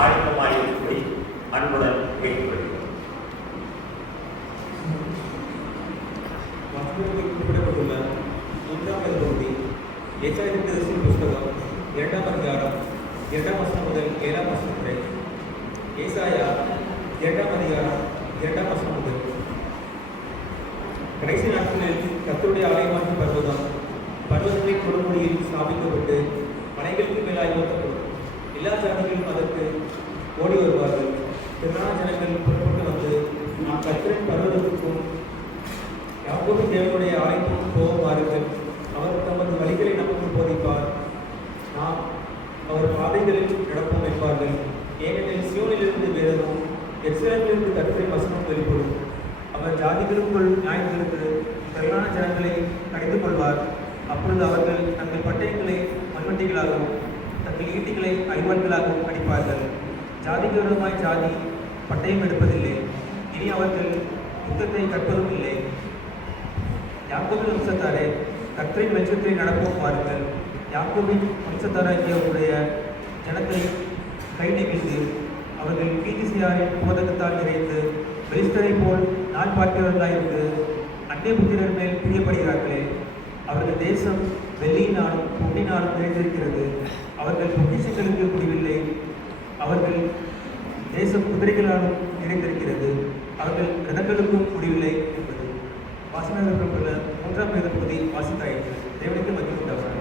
ஆயத்தமாயிருக்கும்படி அன்புடன் கேட்டுக்கொள்கிறோம். குறிப்பிடப்பட்டுள்ள 3வது பகுதி எசாயா புஸ்தகம் 2ஆம் அதிகாரம் 2ஆம் வசனம் முதல் 7ஆம் வசனம் வரை. ஏசாயா 2ஆம் அதிகாரம் 2ஆம் வசனம் முதல். கடைசி நாட்களில் கர்த்தருடைய ஆலயமாகிய பர்வதங்களின் கொடுமுடியில் ஸ்தாபிக்கப்பட்டு மலைகளுக்கு மேலாய் ஓட்டப்படும். எல்லா ஜாதிகளும் அதற்கு ஓடி வருவார்கள். திரளான ஜனங்கள் புறப்பட்டு வந்து நாம் கர்த்தரின் பர்வதத்துக்கும் யாக்கோபின் தேவனுடைய ஆலயத்துக்கும் போவார்கள். அவர் தமது வழிகளை நமக்கு போதிப்பார். நாம் அவர் பாதைகளில் நடப்போம் என்பார்கள். ஏனெனில் சீயோனிலிருந்து வேதமும் எருசலேமிலிருந்து கர்த்தரின் வசனம் வெளிப்படும். அவர் ஜாதிகளுக்குள் நியாயத்திற்கு திரளான ஜனங்களை கடிந்து கொள்வார். அப்பொழுது அவர்கள் தங்கள் பட்டயங்களை மண்வெட்டிகளாகவும் தங்கள் ஈட்டிகளை ஐவான்களாகவும் அடிப்பார்கள். ஜாதிக்கு விரோதமாய் ஜாதி பட்டயம் எடுப்பதில்லை. இனி அவர்கள் யுத்தத்தை கற்பதும் இல்லை. யாக்கோபின் வம்சத்தாரே, கர்த்தரின் வெளிச்சத்தை நடப்போம் வாருங்கள். யாக்கோபின் வம்சத்தாராகிய ஜனத்தை கை நெகிழ்ந்து அவர்கள் பீதிசியாரின் போதகத்தால் நிறைந்து பெலிஸ்தரை போல் நாள் பார்க்கிறவர்களாயிருந்து அந்நிய புத்திரர் மேல் பிரியப்படுகிறார்களே. அவர்கள் தேசம் வெள்ளியினாலும் பொன்னினாலும் நிறைந்திருக்கிறது. அவர்கள் பொக்கிஷங்களுக்கு முடிவில்லை. அவர்கள் தேசம் குதிரைகளாலும் நிறைந்திருக்கிறது. அவர்கள் ரதங்களுக்கும் முடிவில்லை என்பது. வாசனத்தில் 3ஆம் வேத பகுதி வாசித்தாயிற்று. தேவனுக்கு மகிமை உண்டாவதாக.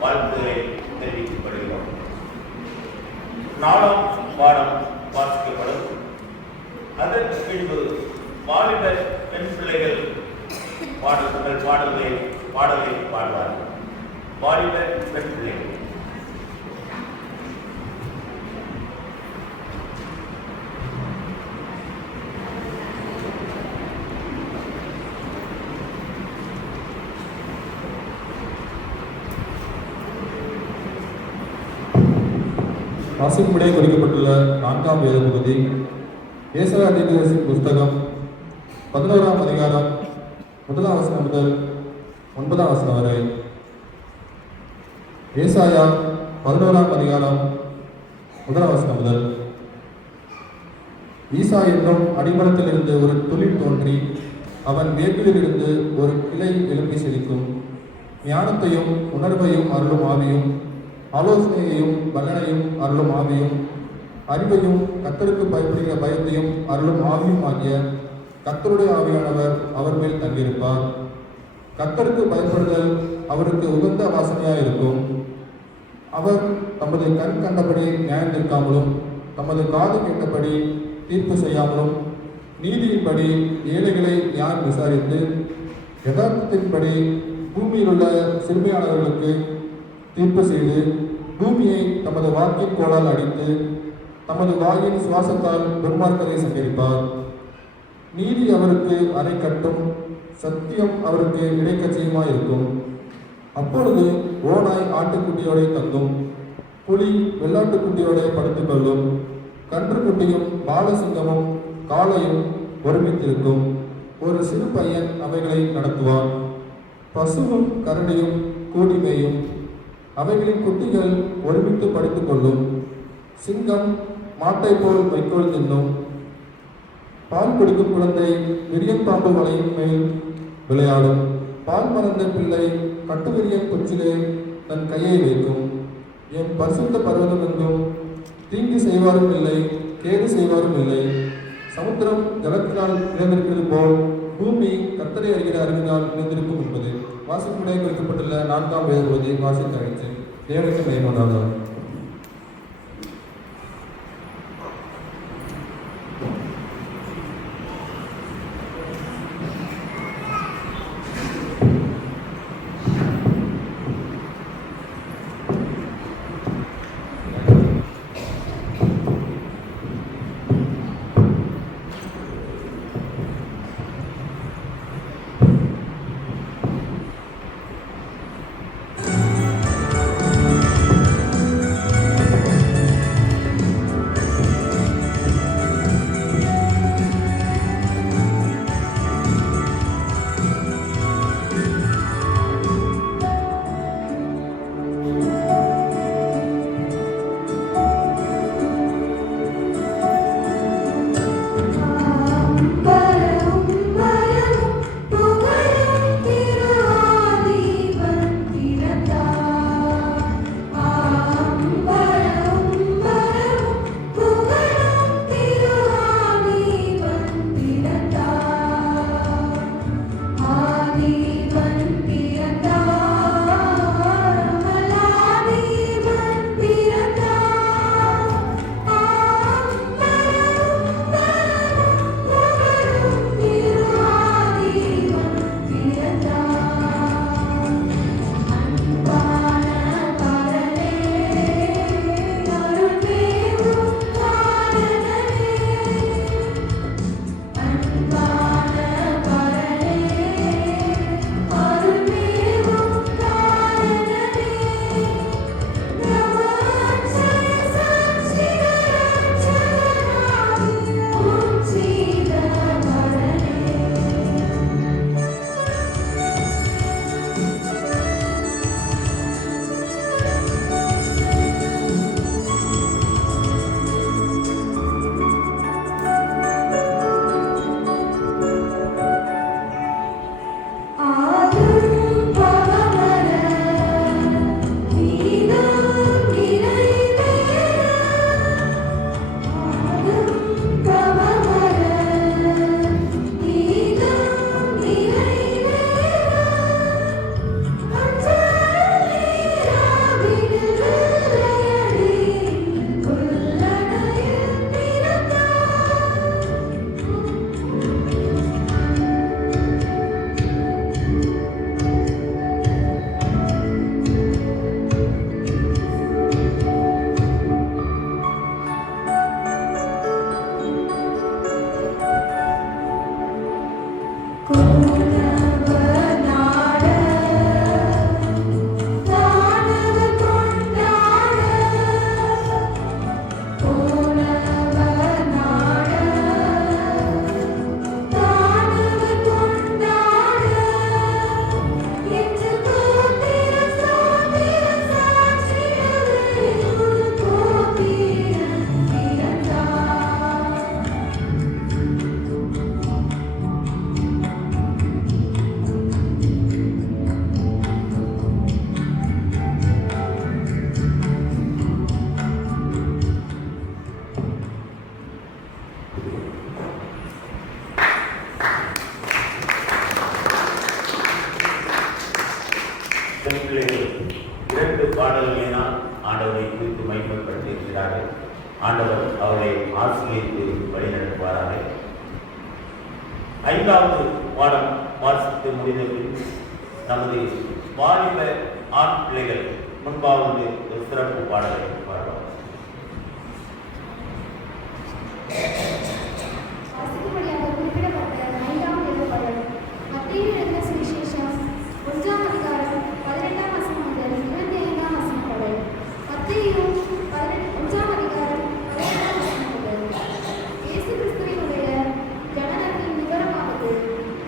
வாழ்த்துக்களை தெரிவிக்கப்படுகிறோம். நாளும் பாடம் வாசிக்கப்படும். அதற்கு பின்பு வாலிப பெண் பிள்ளைகள் பாடலை பாடுவார்கள். வாலிப பெண் பிள்ளைகள் வாசிப்புடைய குறிக்கப்பட்டுள்ள 4ஆம் வேத பகுதி ஏசாயா தீர்க்கதரிசி புஸ்தகம் 11ஆம் அதிகாரம் 1ஆம் வசனம் முதல் 9ஆம் வசனம் வரை. ஏசாயா 11ஆம் அதிகாரம் 1ஆம் வசனம் முதல். ஈசா என்னும் அடிமரத்திலிருந்து ஒரு துளிர் தோன்றி அவன் வேர்களிலிருந்து ஒரு கிளை எழுப்பி செழிக்கும். ஞானத்தையும் உணர்வையும் அருளும் ஆவியும், ஆலோசனையையும் பலனையும் அருளும் ஆவியும், அறிவையும் கர்த்தருக்கு பயப்படுகிற பயத்தையும் அருளும் ஆவியும் ஆகிய கர்த்தருடைய ஆவியானவர் அவர் மேல் தங்கியிருப்பார். கர்த்தருக்கு பயப்படுதல் அவருக்கு உகந்த வாசனையாயிருக்கும். அவர் தமது கண் கண்டபடி நியாயம் நிற்காமலும் தமது காது கேட்டபடி தீர்ப்பு செய்யாமலும் நீதியின்படி ஏழைகளை நியாயம் விசாரித்து யதார்த்தத்தின்படி பூமியில் உள்ள சிறுமையானவர்களுக்கு தீர்ப்பு செய்து பூமியை தமது வாக்கின் கோளால் அடித்து தமது வாயின் சுவாசத்தால் துன்மார்க்கரை சங்கரிப்பார். நீதி அவருக்கு அணை கட்டும், சத்தியம் அவருக்கு இடைக்கட்சியுமாயிருக்கும். அப்பொழுது ஓநாய் ஆட்டுக்குட்டியோட தங்கும், புலி வெள்ளாட்டுக்குட்டியோட படுத்துக் கொள்ளும். கன்றுக்குட்டியும் பாலசிங்கமும் காளையும் ஒருமித்திருக்கும். ஒரு சிறு பையன் அவைகளை நடத்துவான். பசுவும் கரடியும் கூடி மேயும். அவைகளின் குட்டிகள் ஒருமித்து படுத்துக் கொள்ளும். சிங்கம் மாட்டை போல் வைக்கோல் தின்னும். பால் குடிக்கும் குழந்தை விரியம்பாம்பு வலையின் மேல் விளையாடும். பால் மறந்த பிள்ளை கட்டுவிரியன் குச்சிலே தன் கையை வைக்கும். என் பரிசுத்த பர்வதம் என்றும் தீங்கு செய்வாரும் இல்லை, கேடு செய்வாரும் இல்லை. சமுத்திரம் ஜலத்தினால் இழந்திருக்கிறது போல் பூமி கர்த்தரை அறிகிற அறிவினால் இழந்திருக்கும் என்பது. வாசிப்புடைய குறிக்கப்பட்டுள்ள 4ஆம் வேத பகுதியை வாசித்து அழைத்து தேவனுக்கு மகிமையுண்டாவதாக. குறித்து மையப்படுத்தியிருக்கிறார்கள். ஆண்டவர் அவரை ஆசிரியருக்கு வழிநடத்துவாராக. 5வது பாடம் வாசித்து முடிந்தபின் நமது வாலிப ஆண் பிள்ளைகள் முன்பாவது ஒரு சிறப்பு பாடலை பாடுவார். வாசிக்கும்படியாக குறிப்பிடப்பட்ட 5ஆம் எழுதப்படல் மத்தேயு எழுதின சுவிசேஷம் 1ஆம் அதிகாரம் 18ஆம் வசனம் முதல் 25ஆம் வசனம் வரை. மத்தேயு 1ஆம் அதிகாரம் 18ஆம் வசனம் முதல். இயேசு கிறிஸ்துவினுடைய ஜனனத்தின் விவரமானது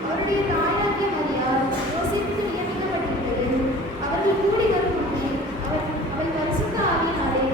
அவருடைய தாயாகிய மரியாள் யோசேப்புக்கு நியமிக்கப்பட்டிருந்தது. அவர்கள் கூடி வரும் முன்னே அவள் பரிசுத்த ஆவியினாலே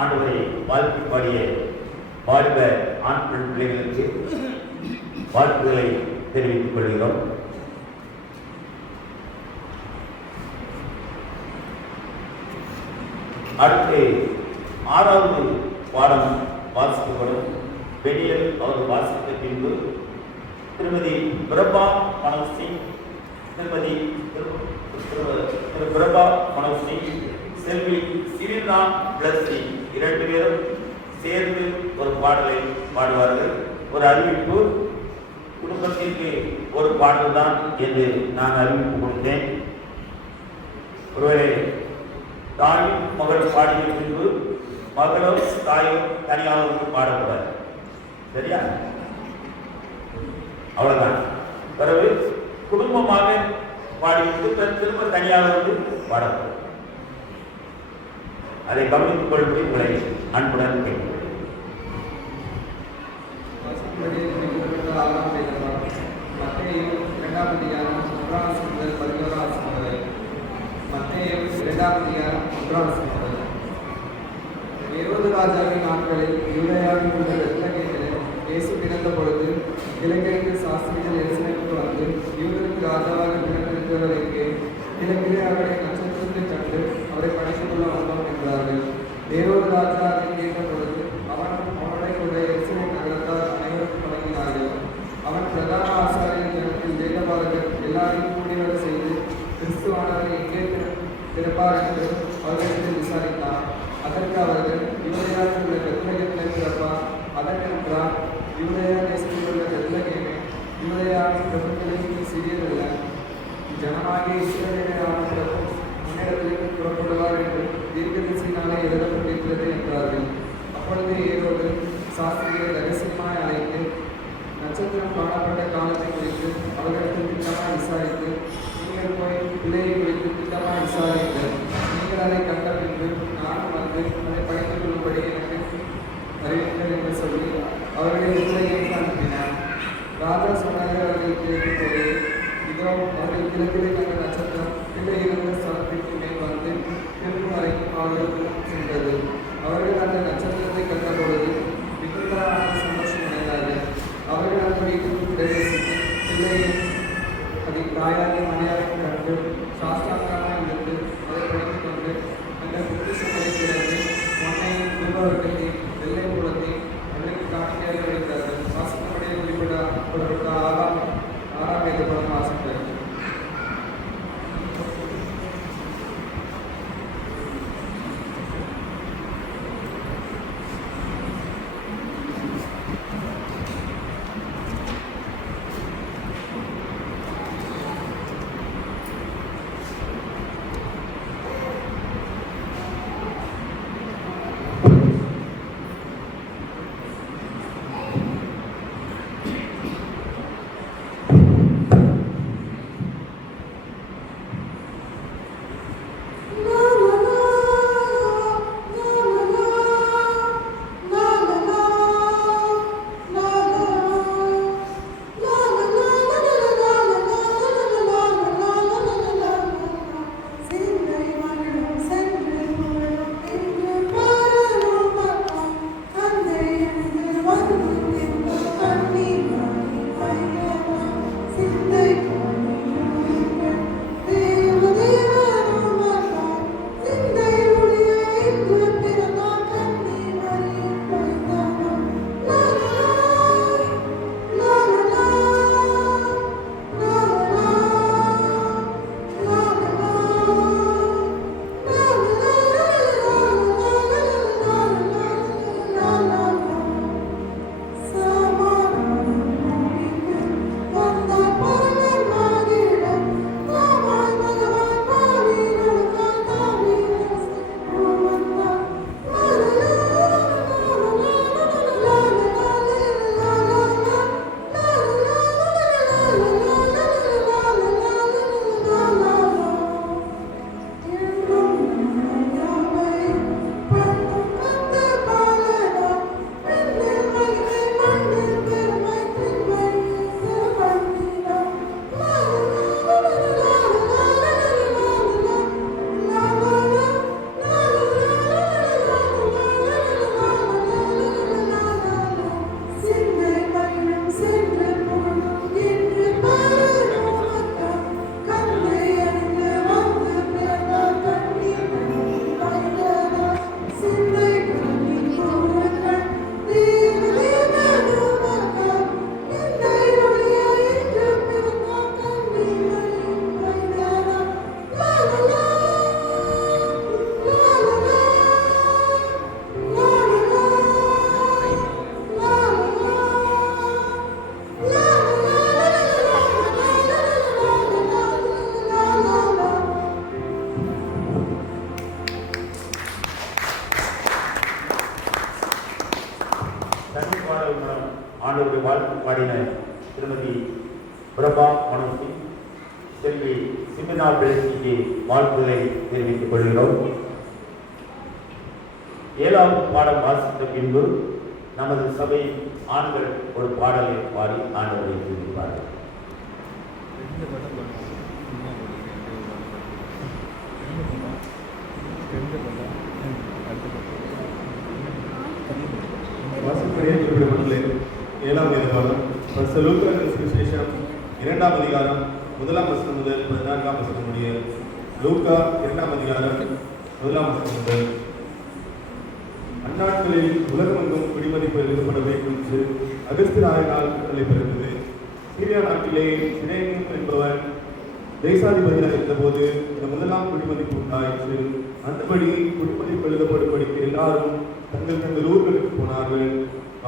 ஆண்டவரை வாழ்த்து பாடிய வாலிப ஆண் பெண் பிள்ளைகளுக்கு வாழ்த்துக்களை தெரிவித்துக் கொள்கிறோம். அடுத்து 6வது பாடம் வாசிக்கப்படும். வெளியில் அவர் வாசித்த பின்பு திருமதி பிரபா மனோஜ் சிங், திரு பிரபா மனோஜ் சிங், செல்வி சிவினா பிளஸ்ஸி 2 பேரும் சேர்ந்து ஒரு பாடலை பாடுவார்கள். ஒரு அறிவிப்பு, குடும்பத்திற்கு ஒரு பாடல் தான் என்று நான் அறிவிப்பு கொடுத்தேன். ஒருவேளை தாயும் மகள் பாடிய பின்பு மகளோ தாயோ தனியாக வந்து பாடக்கூடாது. சரியா? அவ்வளவுதான். பிறகு குடும்பமாக பாடிவிட்டு திரும்ப தனியாக வந்து பாடக்கூடாது. அதை கவனித்துக் கொள்வதை உங்களை அன்புடன் கேட்கிறேன். ஏரோது ராஜாவின் நாட்களில் யூதேயாவில் உள்ள பெத்லகேமிலே இயேசு பிறந்த பொழுது கிழக்கிழக்கு சாஸ்திரிகள் எருசலேமுக்கு வந்து, யூதருக்கு ராஜாவாக பிறந்திருக்கிறவர் எங்கே? கிழக்கிலே அவருடைய நட்சத்திரத்தை கண்டு அவரை படைத்துக் கொள்ள வந்தோம் என்றார்கள். ஏரோது ராஜா அதை கேட்ட பொழுது அவனுடைய கூட எருசலேம் நகரத்தார் அனைவருக்கும் வழங்கினார்கள். அவன் பிரதான ஆசாரியர் ஜனத்தில் வேதபாரகர் எல்லாரையும் கூடிவர செய்து கிறிஸ்துவானவர் எங்கே பிறப்பார் என்று அவர்களிடத்தில் விசாரித்தார். அதற்கு அவர்கள், யூதேயாவில் உள்ள பெத்லகேமிலே பிறப்பார். அதற்கென்றார், யூதேயா தேசத்தில் உள்ள பெத்லகேமே, யூதேயாவின் பிரபுக்களில் சிறியதல்ல, ஜனமாகிய இஸ்ரவேலின் பிரபு முன்னிடத்திலிருந்து புறப்படுவார் என்று தீர்க்கதரிசியினாலே எழுதப்பட்டிருக்கிறது என்றார்கள். அப்பொழுது ஏரோது சாஸ்திரிகளை ரகசியமாய் அழைத்து நட்சத்திரம் காணப்பட்ட காலத்தை குறித்து அவர்களிடத்தில் திட்டமாக விசாரித்து, நீங்கள் போய் பிள்ளையை குறித்து திட்டமாக விசாரிங்கள். நீங்கள் அதை கண்ட பின்பு நானும் வந்து அதை படித்துக் கொள்ளும்படி எனக்கு அறிவிங்கள் என்று சொல்லி அவருடைய பிள்ளையை அனுப்பினார். ராஜா சொன்னதை அவர்கள் கேட்கும் போது, இதோ அவர்கள் கிழக்கிலே கண்ட நட்சத்திரம் பிள்ளை இருந்த ஸ்தலத்திற்கு மேல் வந்து திரும்ப வரைக்கும் அவர்களுக்கு சென்றது. அவர்கள் அந்த நட்சத்திரத்தை கண்ட பொழுது மிகுந்த சந்தோஷம் அடைந்தார்கள். அவர்கள் அந்த வீட்டுக்கு பிரவேசித்து பிள்ளையை அதை தாயாரை மணியாரையும் கண்டு சாஸ்திரமாக இருந்து அதை படித்துக் கொண்டு அந்த புத்திசங்களை திறந்து பொன்னையும் திருவர்களையும் வெள்ளை மூலத்தையும் அவர்களுக்கு காட்சியாக வைத்தார்கள். வாசிக்கப்படைய குறிப்பிட்ட ஆறாம் எதிர்ப்படம் வாசித்தார்கள். One பிரபா மனோஜி, செல்வி சிமினா பெலசிக்கு வாழ்த்துக்களை தெரிவித்துக் கொள்கிறோம். 7வது பாடம் வாசித்த பின்பு நமது சபை ஆண்கள் ஒரு பாடலை பாடி ஆண்டவரை துதிப்பார்கள். வாசிப்படியே குறிப்பிடப்பட்டுள்ளே 7ஆம் அதிகாரம் லூக்கா சுவிசேஷம் 2ஆம் அதிகாரம் 1ஆம் வசனம் முதல் 14ஆம் வசனம் முடிய. லூக்கா 2ஆம் அதிகாரம் 1ஆம் வசனம் முதல். அந்நாட்களில் உலகமெங்கும் குடிமதிப்பு எழுதப்பட வேண்டும் என்று அகஸ்தியராயனால் கட்டளை பிறந்தது. சீரியா நாட்டிலே சிரேனியம் என்பவன் தேசாதிபதியாக இருந்தபோது இந்த முதலாம் குடிமதிப்பு உண்டாயிற்று. அந்தபடி குடிமதிப்பு எழுதப்படும்படிக்கு எல்லாரும் தங்கள் ஊர்களுக்கு போனார்கள்.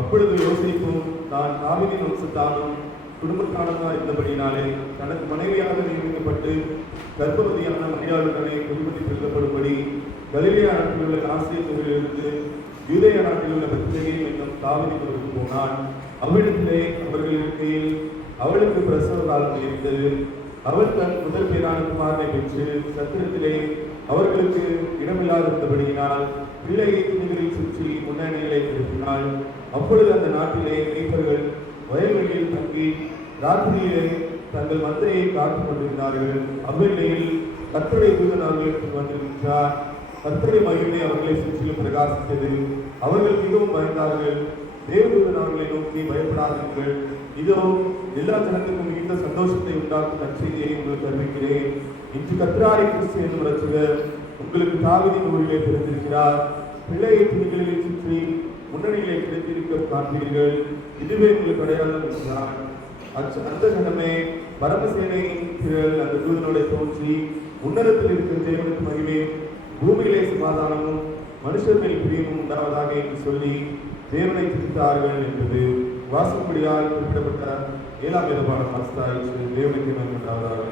அப்பொழுது யோசேப்பும் தான் தாவீதின் வம்சத்தானும் குடும்பத்தானதாக இருந்தபடியினாலே தனக்கு மனைவியாக நியமிக்கப்பட்டு கர்ப்பவதியான மரியாளுடனே குடிமதிப்பு எழுதப்படும்படி கலிலேயா நாட்டில் உள்ள நாசிரியத்திலிருந்து யூதேயா நாட்டில் உள்ள பெத்லகேம் என்னும் தாவீதிற்கு போனான். அவ்விடத்திலே அவர்கள் இருக்கையில் அவளுக்கு பிரசவ காலம் இருந்தது. அவள் தன் முதல் பேரான குமாரனை பெற்று சத்திரத்திலே அவர்களுக்கு இடமில்லாதிருந்தபடியினால் பிள்ளையை துணிகளில் சுற்றி முன்னணிகளை திருப்பினாள். அப்பொழுது அந்த நாட்டிலே மேய்ப்பர்கள் வயல்வெளியில் தங்கி ராத்திரியிலே தங்கள் மந்தையை காத்துக் கொண்டிருந்தார்கள். அவ்வேளையில் கர்த்தருடைய தூதன் அவர்களுக்கு வந்திருக்கிறார். கர்த்தருடைய மகிமை அவர்களை சுற்றிலும் பிரகாசித்தது. அவர்கள் மிகவும் பயந்தார்கள். தேவதூதன் அவர்களை நோக்கி, பயப்படாதீர்கள், இதோ எல்லா ஜனத்துக்கும் மிகுந்த சந்தோஷத்தை உண்டாக்கும் நற்செய்தியை உங்களுக்கு அறிவிக்கிறேன். இன்று கர்த்தராகிய கிறிஸ்து என்னும் இரட்சகர் உங்களுக்கு தாவீதின் ஊரிலே பிறந்திருக்கிறார். பிள்ளையை துணிகளில் சுற்றி முன்னணிகளை கிடைத்திருக்க காண்பீர்கள். இதுவே உங்களுக்கு அடையாளம் என்றார். அந்த கணமே பரமசேனையின் திரள் அந்த தூதனோட தோன்றி, உன்னதத்தில் இருக்கிற தேவனுக்கு மகிமை, பூமியிலே சமாதானமும் மனுஷர் மேல் பிரியமும் உண்டாவதாக என்று சொல்லி தேவனை துதித்தார்கள் என்பது வாசப்படியால் குறிப்பிடப்பட்ட 7ஆம் வேத பாடம் வாசித்தாயிற்று. தேவனுக்கு மகிமை உண்டாவதாக.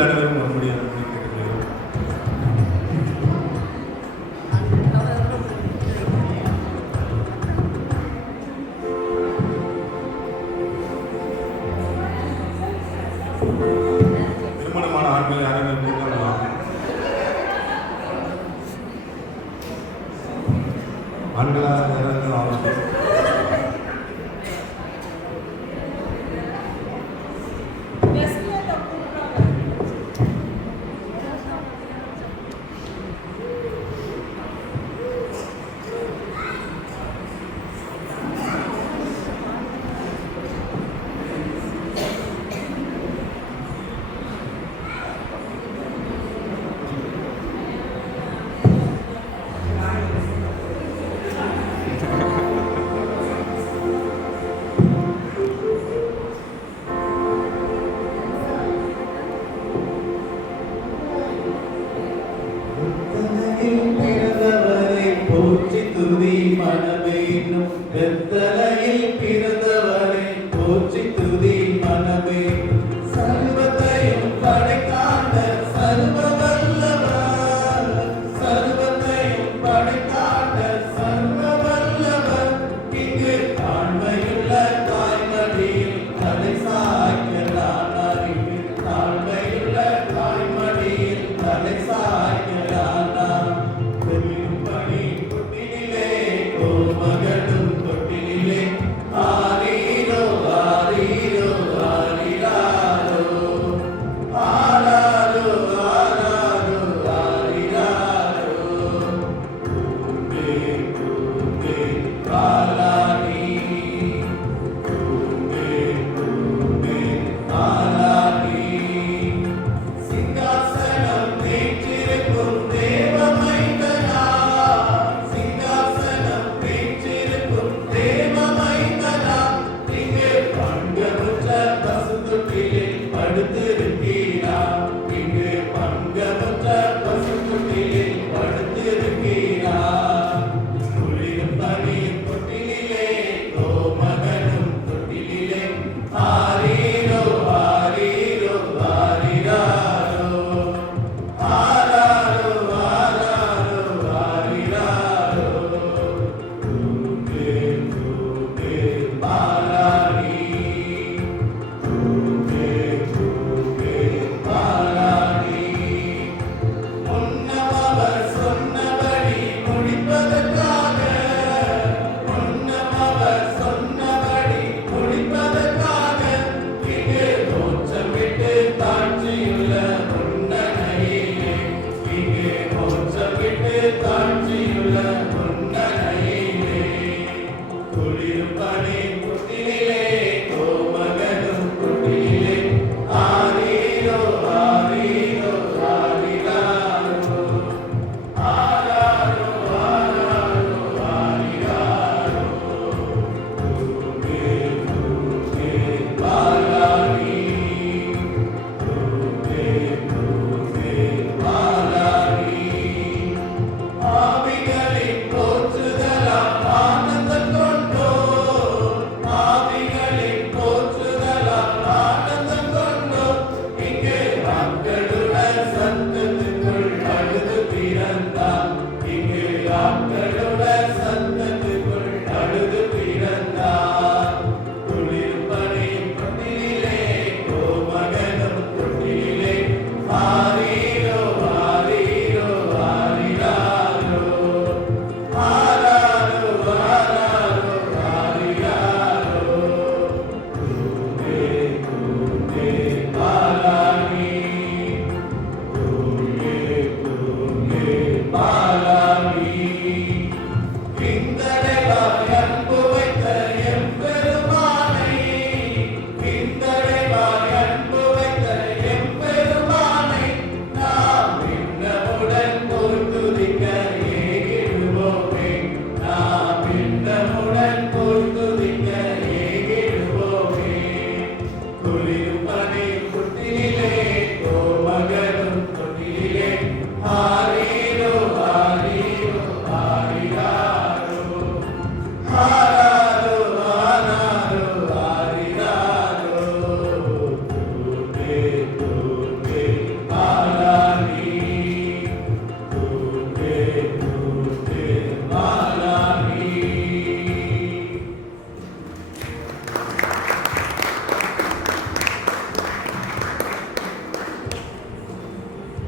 அனைவரும் நம்முடைய கேட்டுக்கொள்கிறோம். திருமணமான ஆண்கள் யாரும் ஆண்களாக யாராவது ஆலோசனை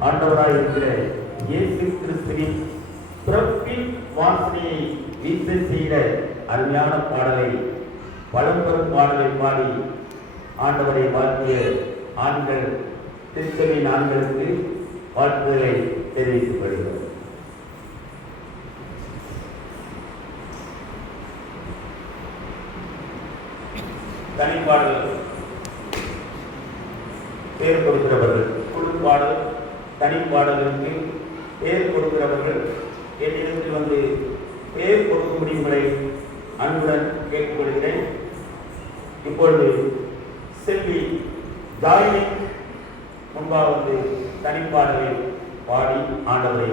ஆண்டவராய் இருக்கிற இயேசு கிறிஸ்துவின் பிறப்பின் வாசனையை வீச செய்த அருமையான பாடலை பழம்பெரும் பாடலை பாடி ஆண்டவரை வாழ்த்திய ஆண்கள் திருச்சபையின் ஆண்களுக்கு வாழ்த்துதலை தெரிவிக்கப்படுகிறது. தனிப்பாடல் பேர் கொடுக்கிறவர்கள், குழு பாடல் தனிப்பாடலுக்கு பேர் கொடுக்கிறவர்கள் என்னிடத்தில் வந்து பேர் கொடுக்க முடியுங்களை அன்புடன் கேட்டுக்கொள்கிறேன். இப்பொழுது செல்வி ஜாயினி முன்பாக வந்து தனிப்பாடலை பாடி ஆண்டவரை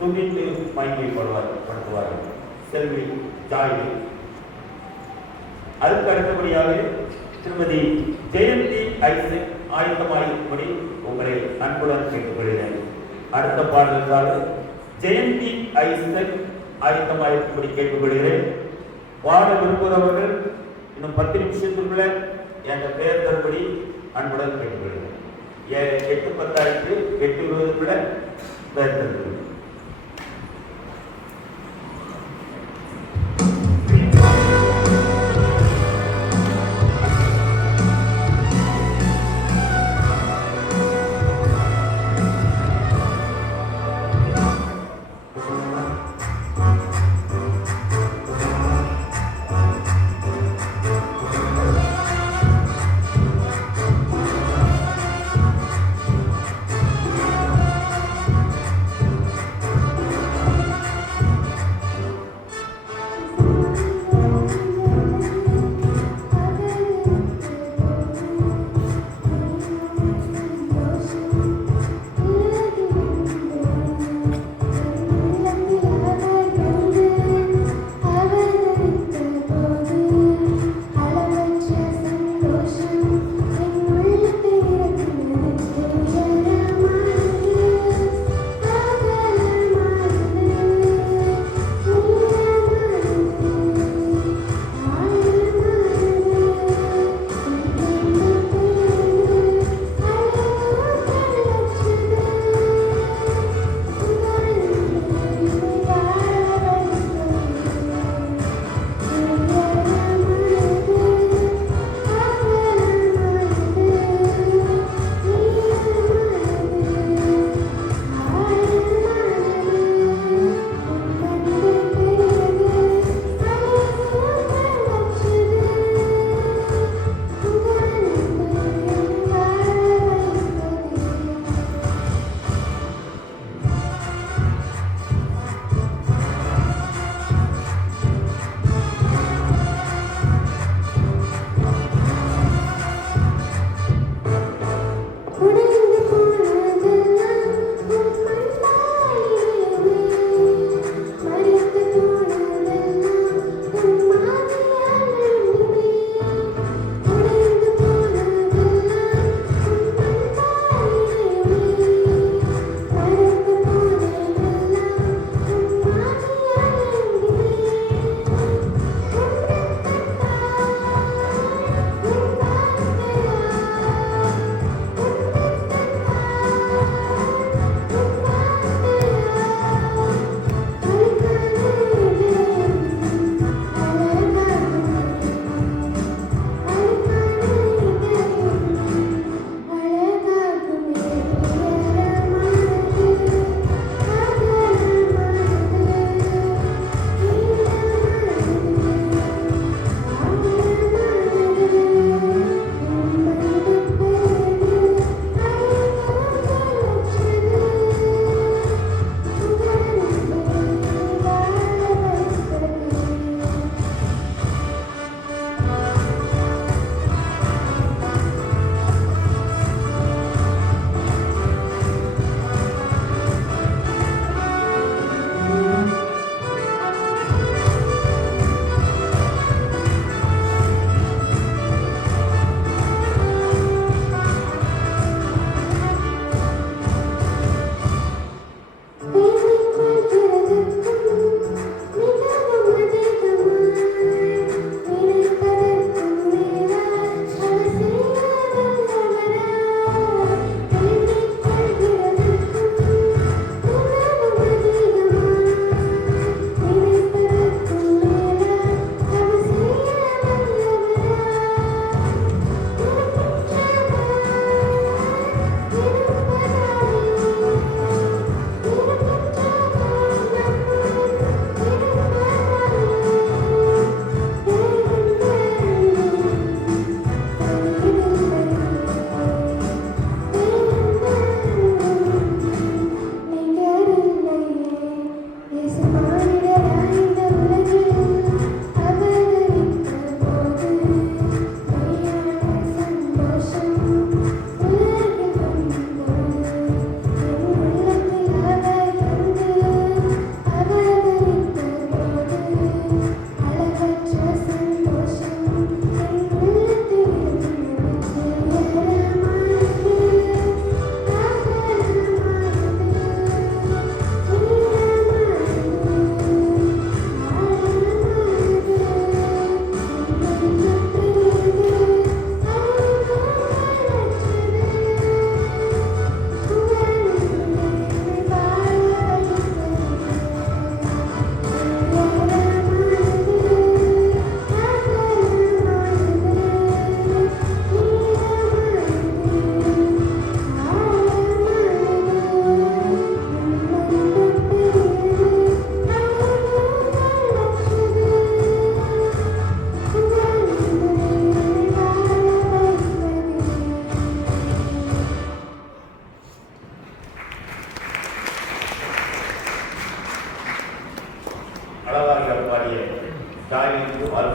துதித்து மகிமைப்படுத்துவார்கள். செல்வி ஜாயினி. அதுக்கு அடுத்தபடியாக திருமதி ஜெயந்தி ஐசக் ஆயத்தமாயிருக்கும்படி உங்களை அன்புடன் கேட்டுக்கொள்கிறேன். அடுத்த பாடலுக்காக ஜெயந்தி ஐசக் ஆயத்தமாயிருக்கும்படி கேட்டுக்கொள்கிறேன். பாட விரும்புகிறவர்கள் இன்னும் 10 நிமிஷத்துக்குள்ள என்ற பெயர் தரும்படி அன்புடன் கேட்டுக்கொள்கிறேன். 8:10 8:20 பெயர் தருகிறேன்.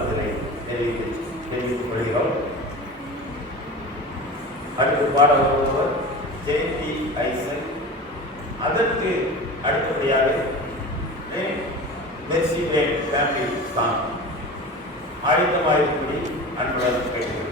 வாழ்த்துக்களை தெரிவித்துக் கொள்கிறோம். அடுத்து பாட வருபவர் ஜெயந்தி ஐசன். அதற்கு அடுத்தபடியாக மெர்சி பிரேம் ஃபேமிலி தான் ஆயுதமாயிருப்படி அன்புடன் கேட்கிறது.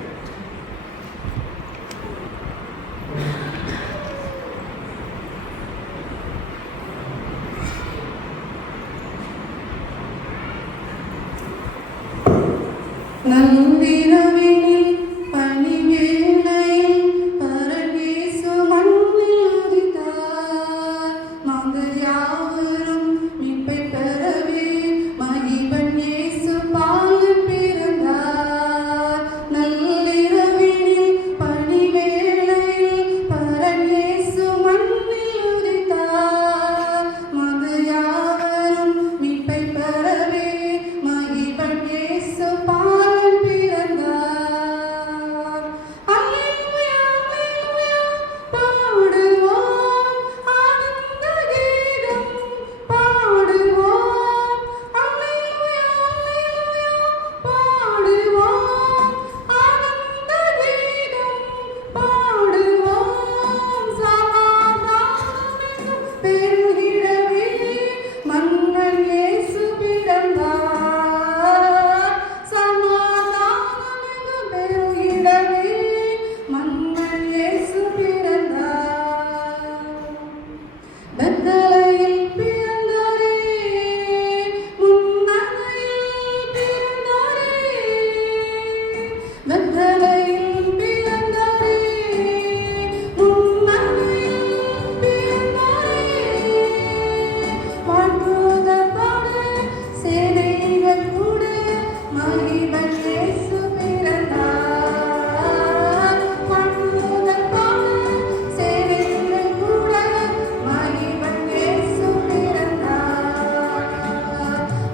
நந்திரவினில் பனிவேளையில் பரமேசு மண்ணில் உதித்தார். மாந்தர் யாவரும் மீட்பை பெறவே மகிபன் இயேசு பாலன் பிறந்தார். நள்ளிரவினில் பனிவேளையில் பரமேசு மண்ணில் உதித்தார். மாந்தர் யாவரும் மீட்பை பெறவே மகிபன் இயேசு பாலன் பிறந்தார். அல்லேலூயா அல்லேலூயா பாடுவோம் ஆனந்த கீதம் பாடுவோம். அல்லேலூயா அல்லேலூயா பாடுவோம் ஆனந்த கீதம் பாடுவோம். சமாதானம் பெருகிடவே மன்னன் இயேசு பிறந்தார். சமாதானம் பெருகிடவே மன்னன் இயேசு பிறந்தார். பெத்தலகேமில் பிறந்தாரே, முன்னணையில் பிறந்தாரே. பெத்தலகேமில் பிறந்தாரே, முன்னணையில் பிறந்தாரே. வான்பூதத்தோடு சேனைகள் கூட மகிபன் இயேசு பிறந்தார். வான்பூதத்தோடு சேனைகள் கூட மகிபன் இயேசு பிறந்தார்.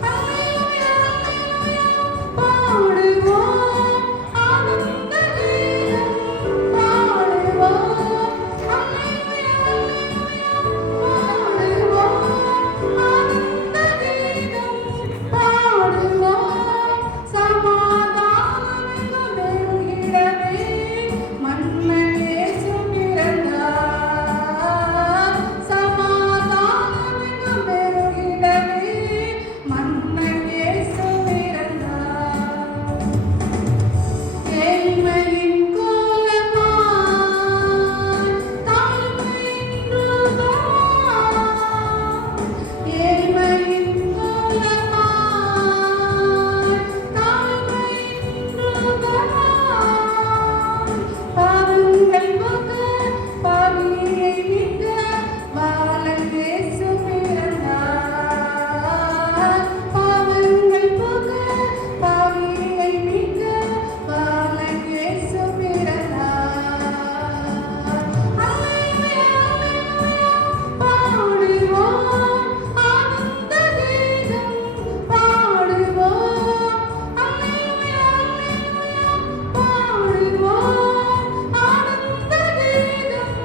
அல்லேலூயா அல்லேலூயா பாடுவோம் ஆனந்த கீதம் பாடுவோம். அல்லேலூயா அல்லேலூயா பாடுவோம் ஆனந்த கீதம் பாடுவோம். சமாதானம் பெருகிடவே மன்னன் இயேசு பிறந்தார். சமாதானம் பெருகிடவே மன்னன் இயேசு பிறந்தார். ஏழ்மையின் கோலமாய் தாழ்மையின் ரூபமாய். ஏழ்மையின் கோலமாய் தாழ்மையின் ரூபமாய். பாவங்கள் போக்க பாவியை மீட்க பாலன் இயேசு பிறந்தார். பாவங்கள் போக்க பாவியை மீட்க பாலன் இயேசு பிறந்தார். அல்லேலூயா அல்லேலூயா பாடுவோம் ஆனந்த கீதம் பாடுவோம். அல்லேலூயா அல்லேலூயா பாடுவோம் ஆனந்த கீதம்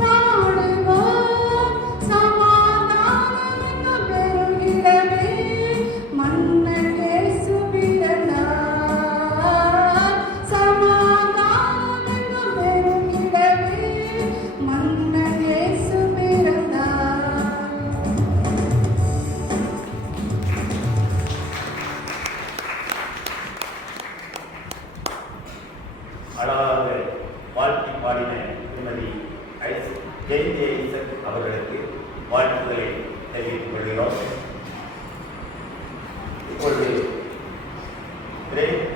பாடுவோம். சமாதானம் பெருகிடவே மன்னன் இயேசு பிறந்தார். சமாதானம் பெருகிடவே மன்னன் இயேசு பிறந்தார். அழகாக வாழ்த்தி பாடின திருமதி ஜெயந்தி ஐசன் அவர்களுக்கு வாழ்த்துக்களை தெரிவித்துக் கொள்கிறோம். இப்பொழுது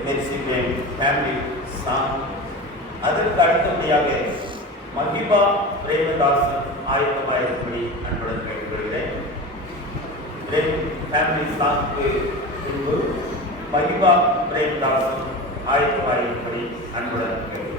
மெர்சி பிரேம் ஃபேமிலி சாங். அதற்கு அடுத்தபடியாக மகிபா பிரேமதாசன் ஆயத்தமாயிருப்படி அன்புடன் கேட்டுக்கொள்கிறேன். பிரேம் ஃபேமிலி சாங்க்கு பின்பு மகிபா பிரேமதாசன் ஆயத்தமாயிருப்படி அன்புடன் கேட்டுக்கொள்கிறேன்.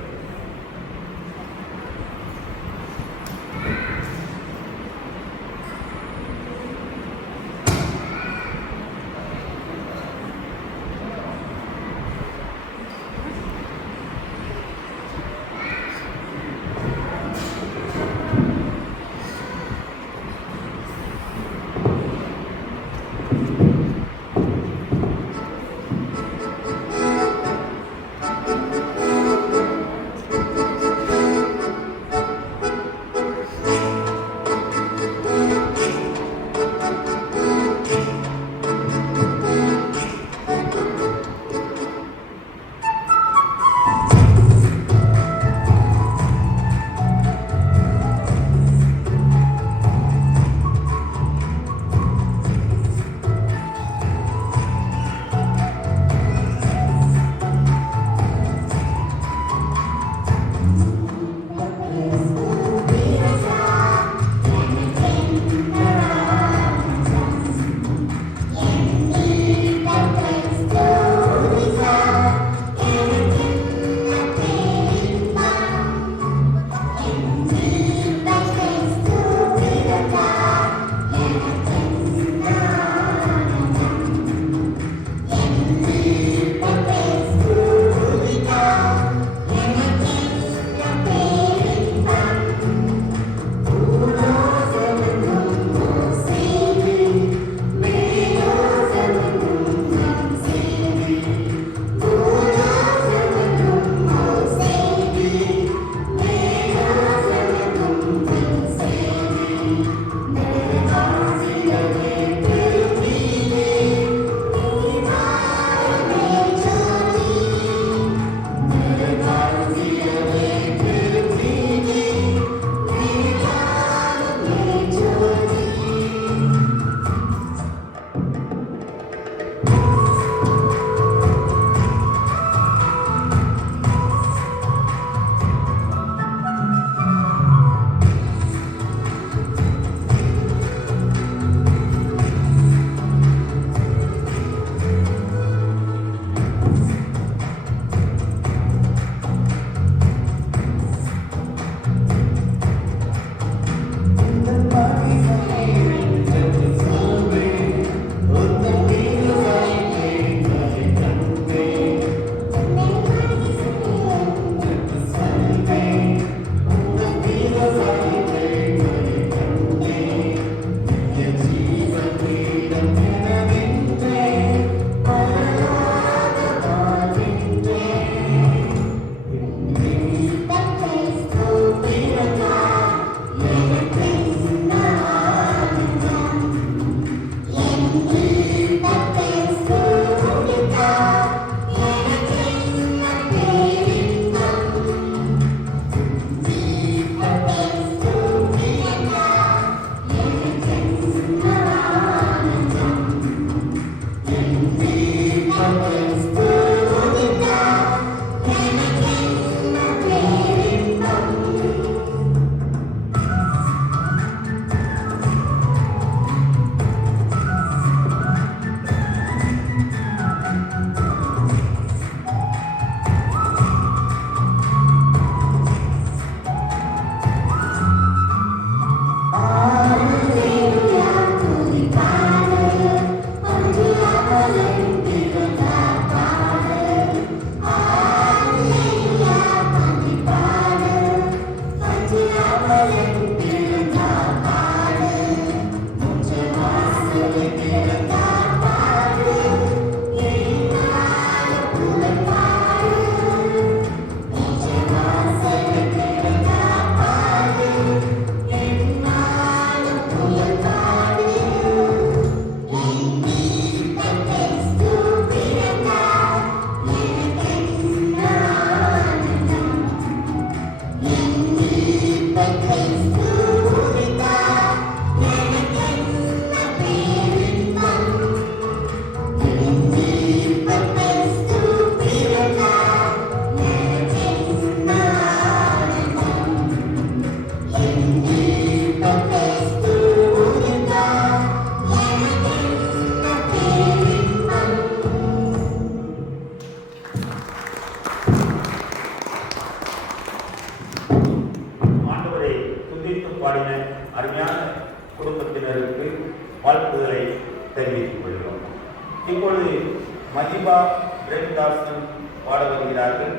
மகிபா பிரேம்தாசன் பாட வருகிறார்கள்.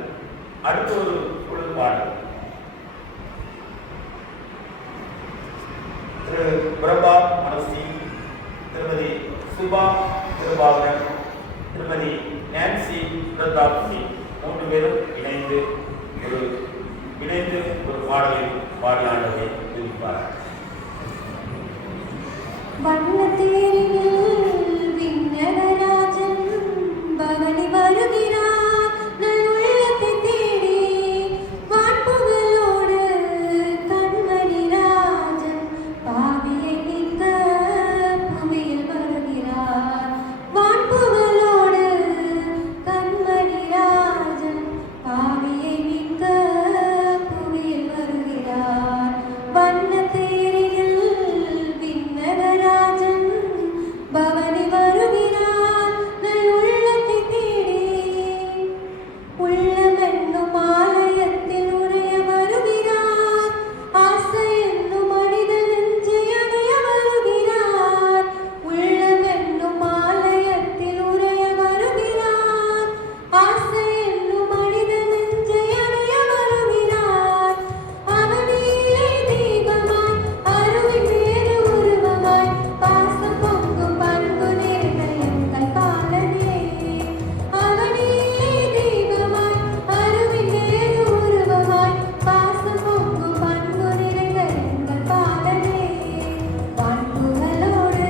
அடுத்த ஒரு குழு பாடல் திரு பிரபா மனசி, திருமதி சுபா திருபாவரன், திருமதி நான்சி பிரதாப் சிங், 3 பேரும் இணைந்து ஒரு பாடலை பாடியாண்டதை தெரிவிப்பார். வண்ணத்தேரில் விண்ணகராஜன் பவனி வருகிறார், நல் உள்ளத்தை தேடி வான்புகளோடு கண்மணி ராஜன் பாவியை மீட்க புவியில் வருகிறார். வான்புகளோடு கண்மணி ராஜன் பாவியை மீட்க புவியில் வருகிறார். வண்ணத்தேரில் விண்ணகராஜன் பவனி வருகிறார், நல் உள்ளத்தை தேடி உள்ளமென்னும் ஆலயத்தில் உரைய வருகிறார். ஆசை என்னும் மனித நெஞ்சை அடைய வருகிறார். உள்ளமென்னும் ஆலயத்தில் உரைய வருகிறார். ஆசை என்னும் மனித நெஞ்சை அடைய வருகிறார். அவனிலே தீபமாய் அருவின் வேறு உருவமாய் பாசம் பொங்கும் பண்பு நிறைந்த எங்கள் பாலனே. அவனிலே தீபமாய் அருவின் வேறு உருவமாய் பாசம் பொங்கும் பண்பு நிறைந்த எங்கள் பாலனே. வான்புகளோடு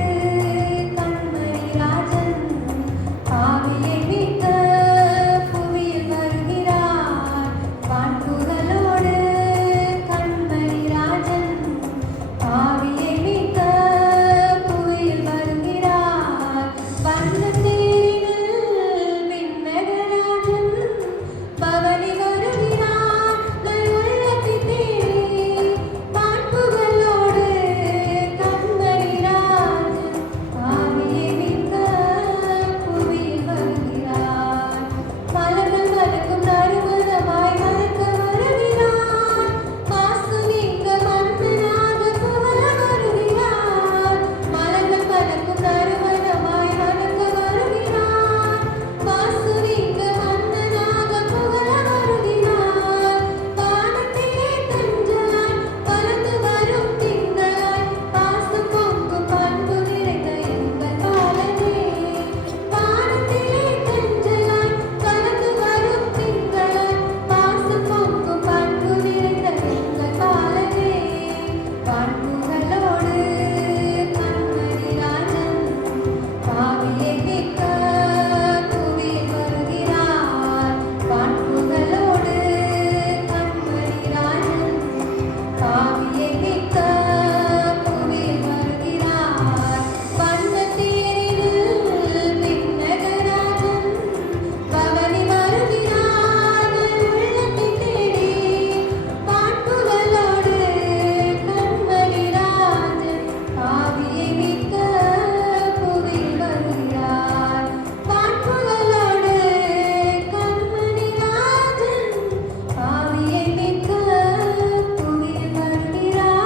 கண்மணி ராஜன் பாவியை மீட்க புவியில் வருகிறார். வான்புகளோடு கண்மணி ராஜன் பாவியை மீட்க புவியில் வருகிறார். வண்ணத்தேரில் விண்ணகராஜன் பவனி வருகிறார், நல் உள்ளத்தை தேடி வான்புகளோடு கண்மணி ராஜன் பாவியை மீட்க புவியில் வருகிறார். மலர்கள் மலக்கும் நறுமணமாய் மலக்க வருகிறார். மாசு நீங்க மன்னனாக புகழ வருகிறார். மலர்கள் மலக்கும் நறுமணமாய் மலக்க வருகிறார். மாசு நீங்க மன்னனாக புகழ வருகிறார். வானத்திலே தென்றலாய் பறந்து வரும் திங்களாய் பாசம் பொங்கும் பண்பு நிறைந்த எங்கள் பாலனே. வானத்திலே தென்றலாய் பறந்து வரும் திங்களாய் பாசம் பொங்கும் பண்பு நிறைந்த எங்கள் பாலனே. வான்புகளோடு கண்மணி ராஜன் பாவியை மீட்க புவியில் வருகிறார். வான்புகளோடு கண்மணி ராஜன் பாவியை மீட்க புவியில் வருகிறார். வண்ணத்தேரில் விண்ணகராஜன் பவனி வருகிறார், நல் உள்ளத்தை தேடி வான்புகளோடு கண்மணி ராஜன் பாவியை மீட்க புவியில் வருகிறார். வான்புகளோடு கண்மணி ராஜன் பாவியை மீட்க புவியில் வருகிறார்.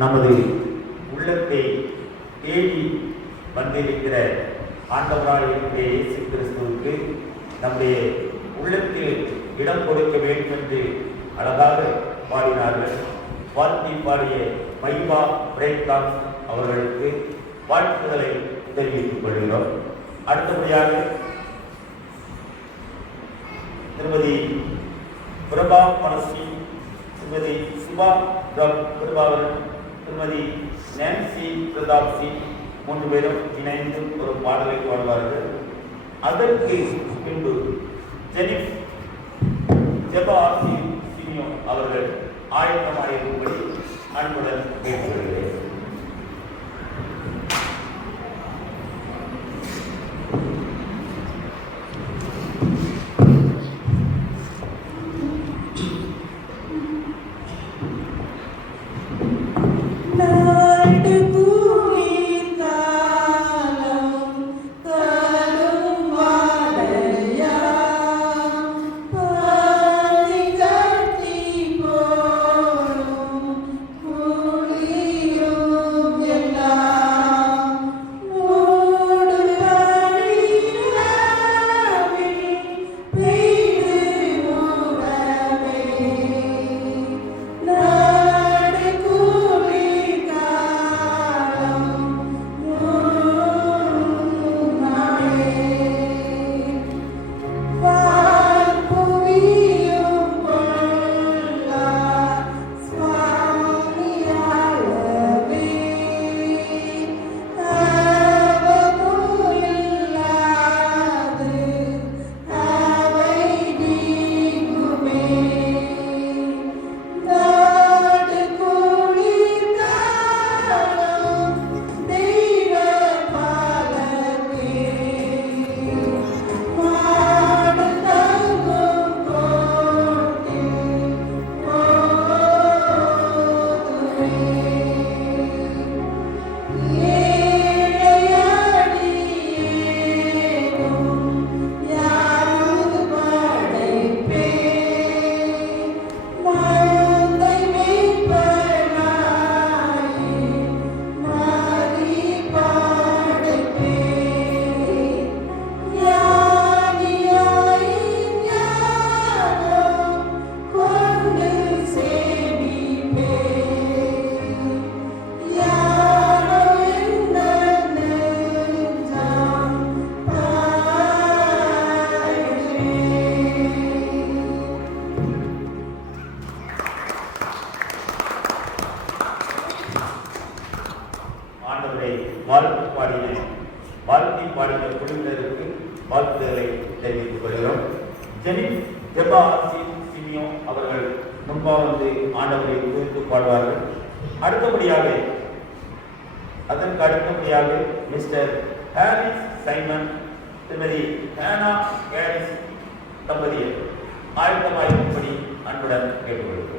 நமது உள்ளத்தை தேடி வந்திருக்கிற ஆண்டவராக இருக்கிற இயேசு கிறிஸ்துவுக்கு நம்முடைய உள்ளத்தில் இடம் கொடுக்க வேண்டும் என்று அழகாக பாடினார்கள். வாழ்த்தி பாடிய மகிபா பிரேம்தாஸ் அவர்களுக்கு வாழ்த்துக்களை தெரிவித்துக் கொள்கிறோம். அடுத்தபடியாக திருமதி பிரபா மனசி, திருமதி சுபா பிரபாகரன், திருமதி நான்சி பிரதாப் சிங் 3 பேரும் இணைந்து ஒரு பாடலை பாடுவார்கள். அதற்கு பின்பு ஜெபா சினியோ அவர்கள் ஆயத்தமாக இருக்கும்படி அன்புடன் கேட்டுக்கொள்கிறேன். நாடு பூமி காலம் கரும் வாடையா பாதி கட்டி போடும் வாழ்த்தி பாடின குழுவினருக்கு வாழ்த்துதலை தெரிவித்துக் கொள்கிறோம். ஜெனிப் ஜெபா சிமியோன் அவர்கள் முன்பாக வந்து ஆண்டவரை குறித்து பாடுவார்கள். அதற்கு அடுத்தபடியாக மிஸ்டர் ஹாரிஸ் சைமன், திருமதி ஹேனா ஹாரிஸ் தம்பதியர் ஆயத்தமாயிருக்கும்படி அன்புடன் கேட்டுக்கொள்கிறோம்.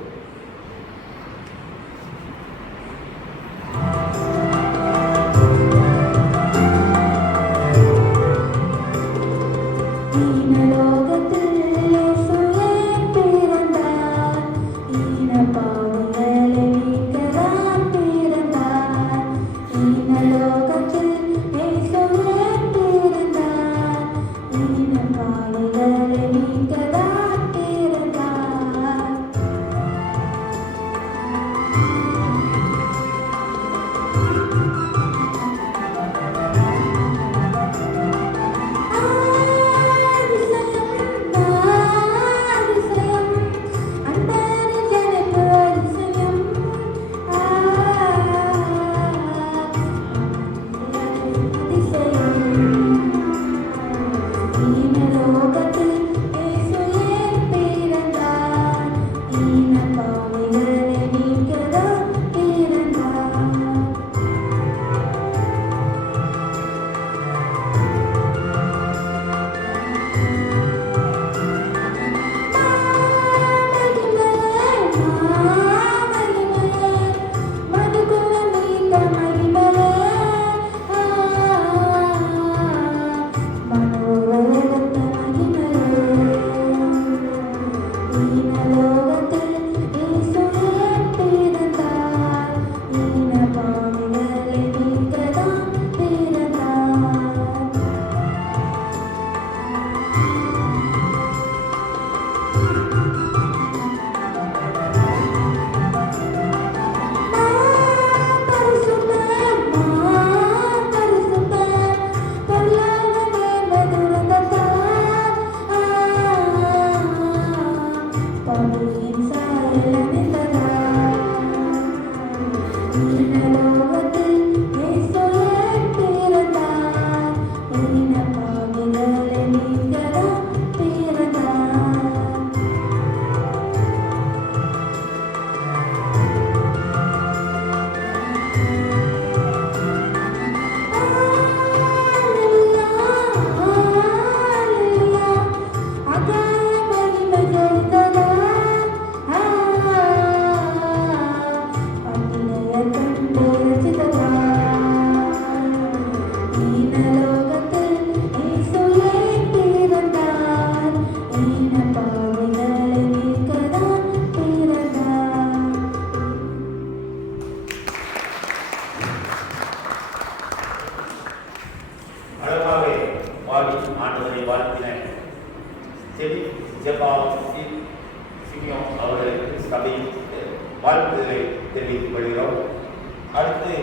அடுத்து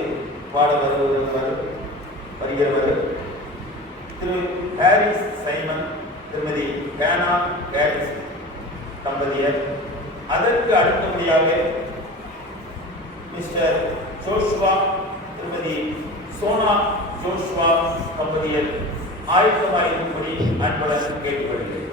பாட வருகிறவர் திரு ஹாரிஸ் சைமன், திருமதி ஹேனா ஹாரிஸ் தம்பதியர். அதற்கு அடுத்தபடியாக மிஸ்டர் ஜோஷுவா, திருமதி சோனா ஜோஷுவா தம்பதியர் ஆயத்தமாயிருக்கும்படி அன்புடன் கேட்டுக்கொள்கிறேன்.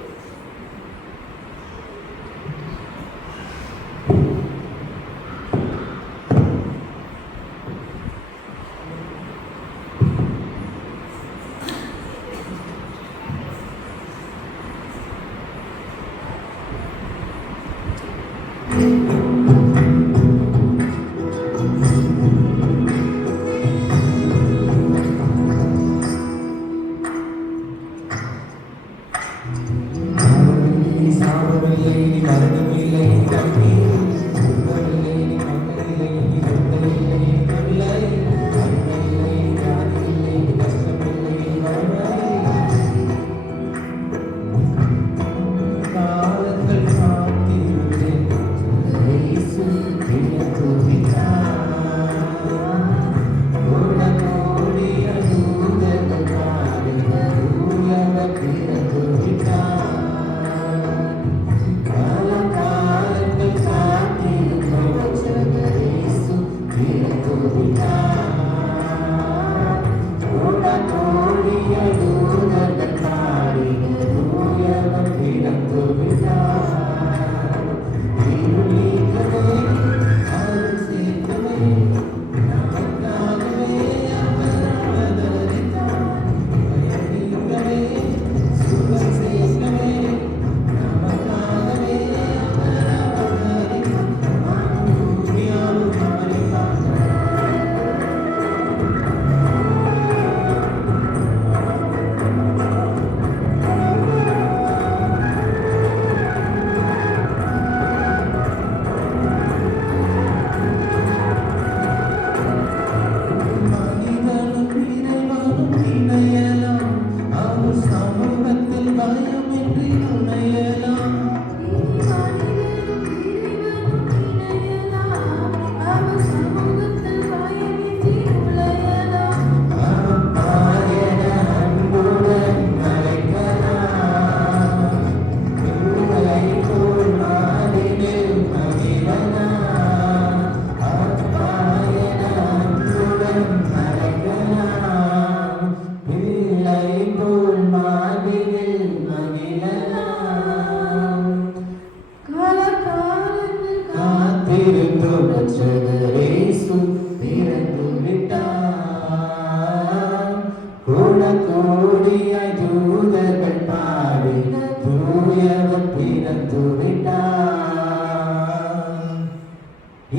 கோடியாய் தூதர்கள் பாடி தூயவர் பிறந்து விட்டார்.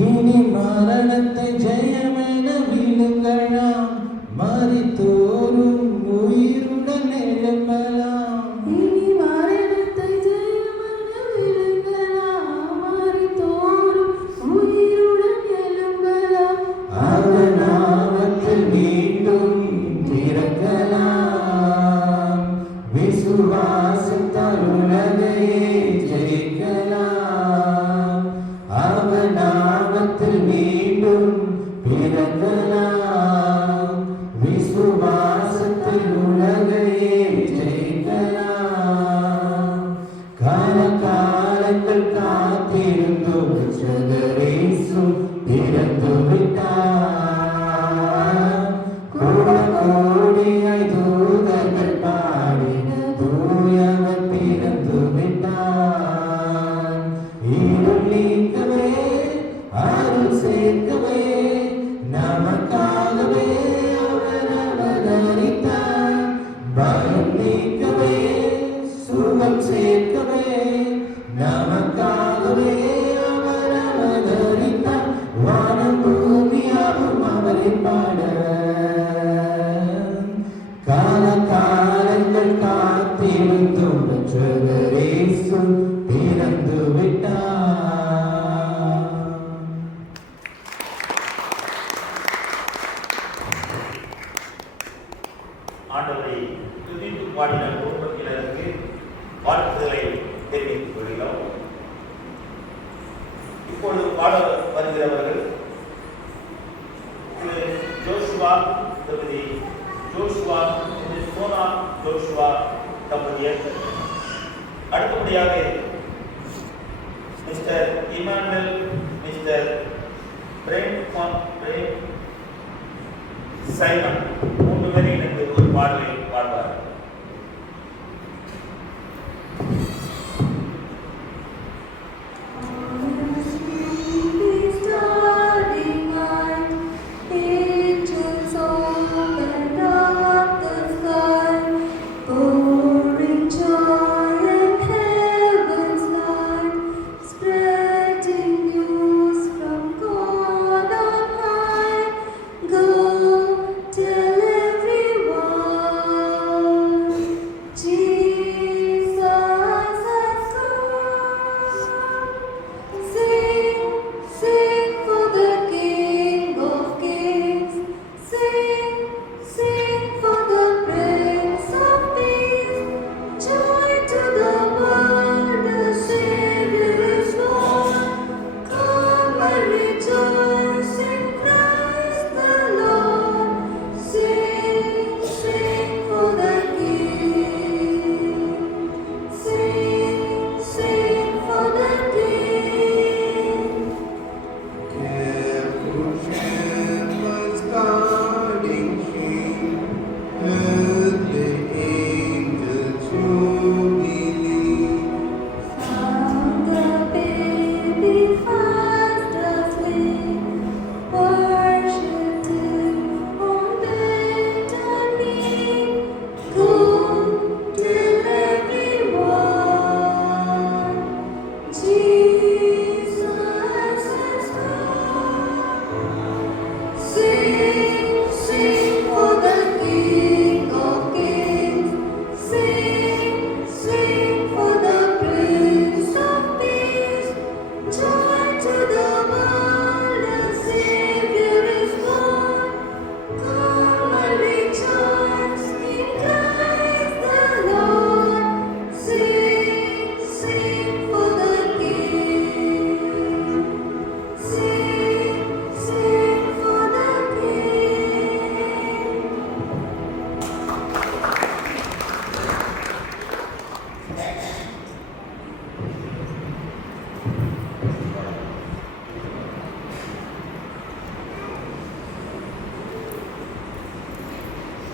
இனி மரணத்தை ஜெயமென விழுங்கலாம், மரித்தோரும் உயிருடன் எழும்பலாம். இனி மரணத்தை ஜெயமென விழுங்கலாம், மரித்தோரும் உயிருடன் எழும்பலாம். அவர் நாமத்தில் மீண்டும் பிறக்கலாம், விசுவாசத்தால் உலகையே ஜெயிக்கலாம். அவர் நாமத்தில் மீண்டும் பிறக்கலாம், விசுவாசத்தில் உலகையே ஜெயிக்கலாம். காலங்கள் காத்திருந்தோம், ரட்சகரேசும் பிறந்து விட்டார். கோடியாய் தூதர்கள் பாடின தூயவர் பிறந்து விட்டார். இருள் நீக்கவே அருள் சேர்க்கவே நமக்காகவே அவர் அவதரித்தார். பயம் நீக்கவே சுகம் சேர்க்கவே நமக்காகவே அவர் அவதரித்தார். வானம் பூமியாவும் அவரை பாட காலங்கள் காத்திருந்தும் ரட்சகரேசும் பிறந்து விட்டார். ஆண்டவரை துதித்து பாடின குடும்பத்தினருக்கு வாழ்த்துதலை தெரிவித்துக் கொள்கிறோம். இப்பொழுது பாட வருகிறவர்கள் திரு ஜோஷுவா, திருமதி ஜோஷுவா, திரு சோனா ஜோஷுவா தம்பதியர். அடுத்தபடியாக mister Emmanuel, mister Prem Simon, 3 பேரை இணைந்து ஒரு பாடலை பாடுவார்கள்.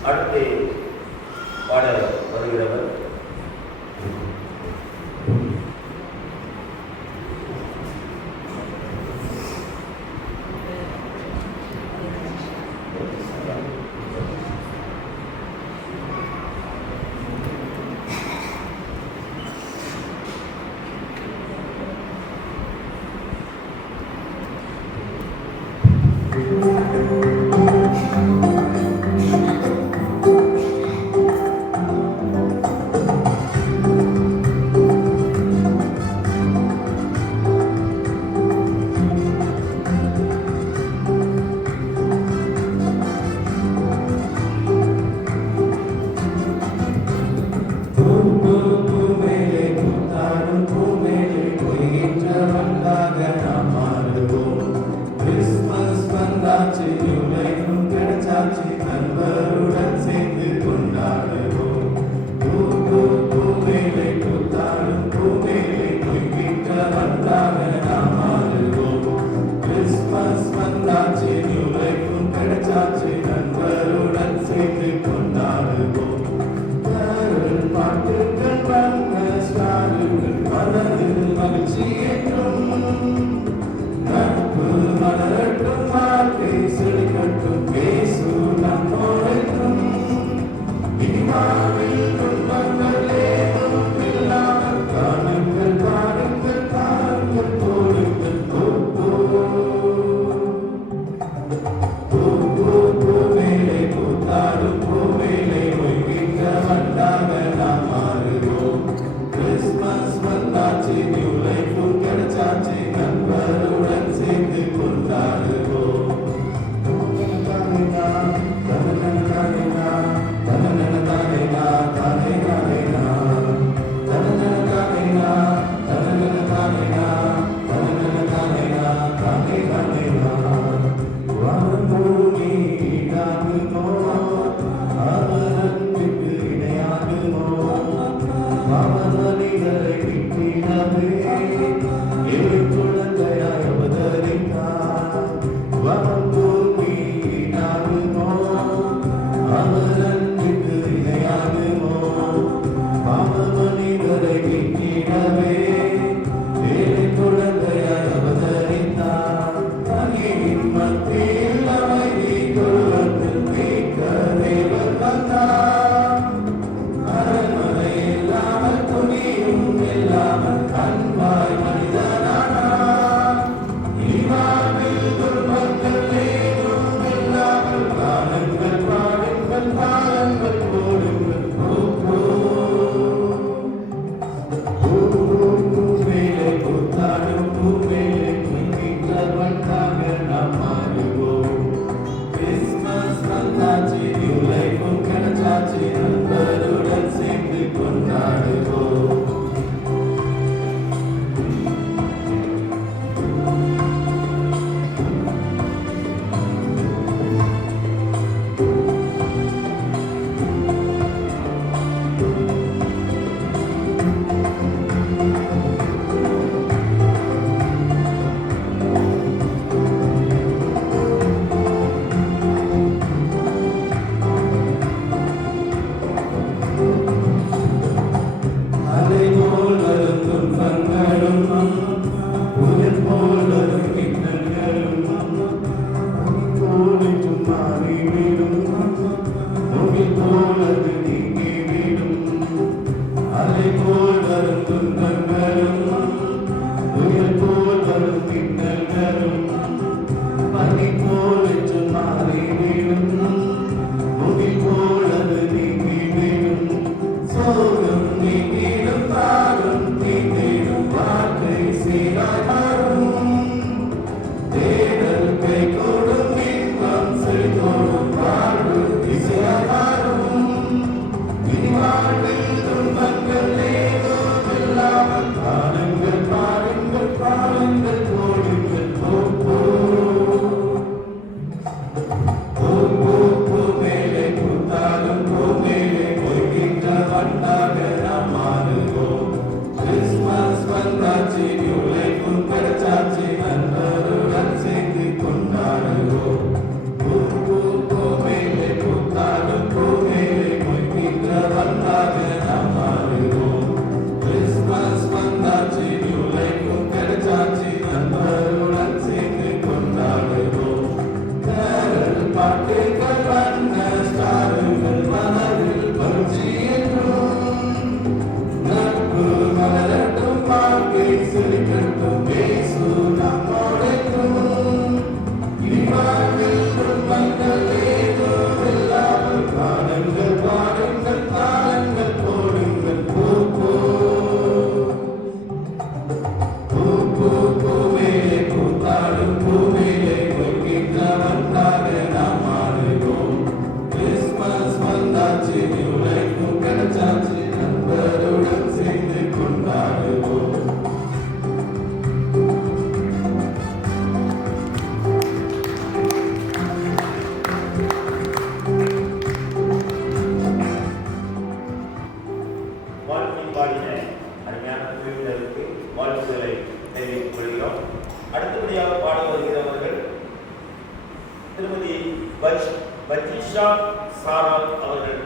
அடுத்து பாட வருகிறவர் பஜீஷா சாரால் அவர்கள்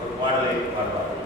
ஒரு பாடலை பாடுவார்கள்.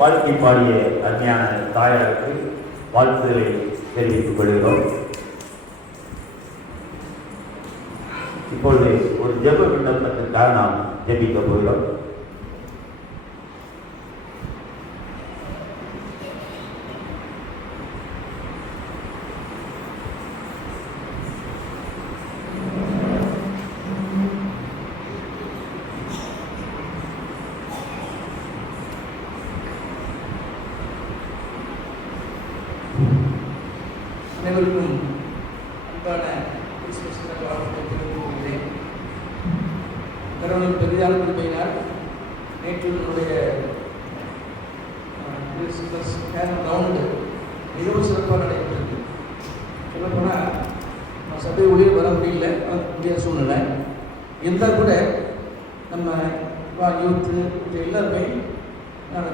வாழ்க்கை பாடிய அருமையான தாயாருக்கு வாழ்த்துக்களை தெரிவித்துக் கொள்கிறோம். இப்பொழுது ஒரு ஜெப விண்ணப்பத்திற்காக நாம் ஜெபிக்க போகிறோம். அனைவருக்கும் அன்பான கிறிஸ்துமஸ் வாழ்த்துக்களை தெரிவித்துக் கொள்கிறேன். கடவுளின் பெரிதான கிருபையினால் நேற்று என்னுடைய கிறிஸ்துமஸ் கேரல் ரவுண்டு மிகவும் சிறப்பாக நடைபெற்றது. சொல்லப்போனால் நம்ம சபை ஊழியர் வர முடியாத சூழ்நிலை இருந்தால் கூட நம்ம யூத்து எல்லாருமே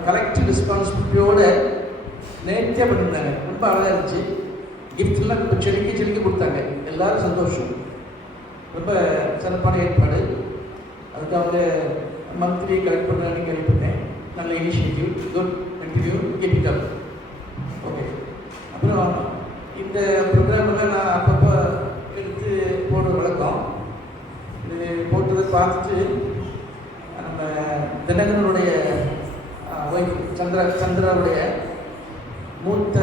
கலெக்டிவ் ரெஸ்பான்சிபிலிட்டியோடு நேர்த்தியாக பண்ணியிருந்தாங்க. ரொம்ப அழகாக இருந்துச்சு. கிஃப்ட்லாம் ரொம்ப செடிக்க கொடுத்தாங்க. எல்லாரும் சந்தோஷம். ரொம்ப சிறப்பான ஏற்பாடு. அதுக்கு அவங்க மந்த்லி கலெக்ட் பண்ணுறாங்க கேள்விப்பட்டேன். நல்ல initiative. Good, continue, keep it up. Okay. அப்புறம் இந்த ப்ரோக்ராமெல்லாம் நான் அப்பப்போ எடுத்து போடுற வழக்கம். இது போட்டதை பார்த்துட்டு நம்ம தினகரனுடைய ஒய்ஃப் சந்திராவுடைய மூத்த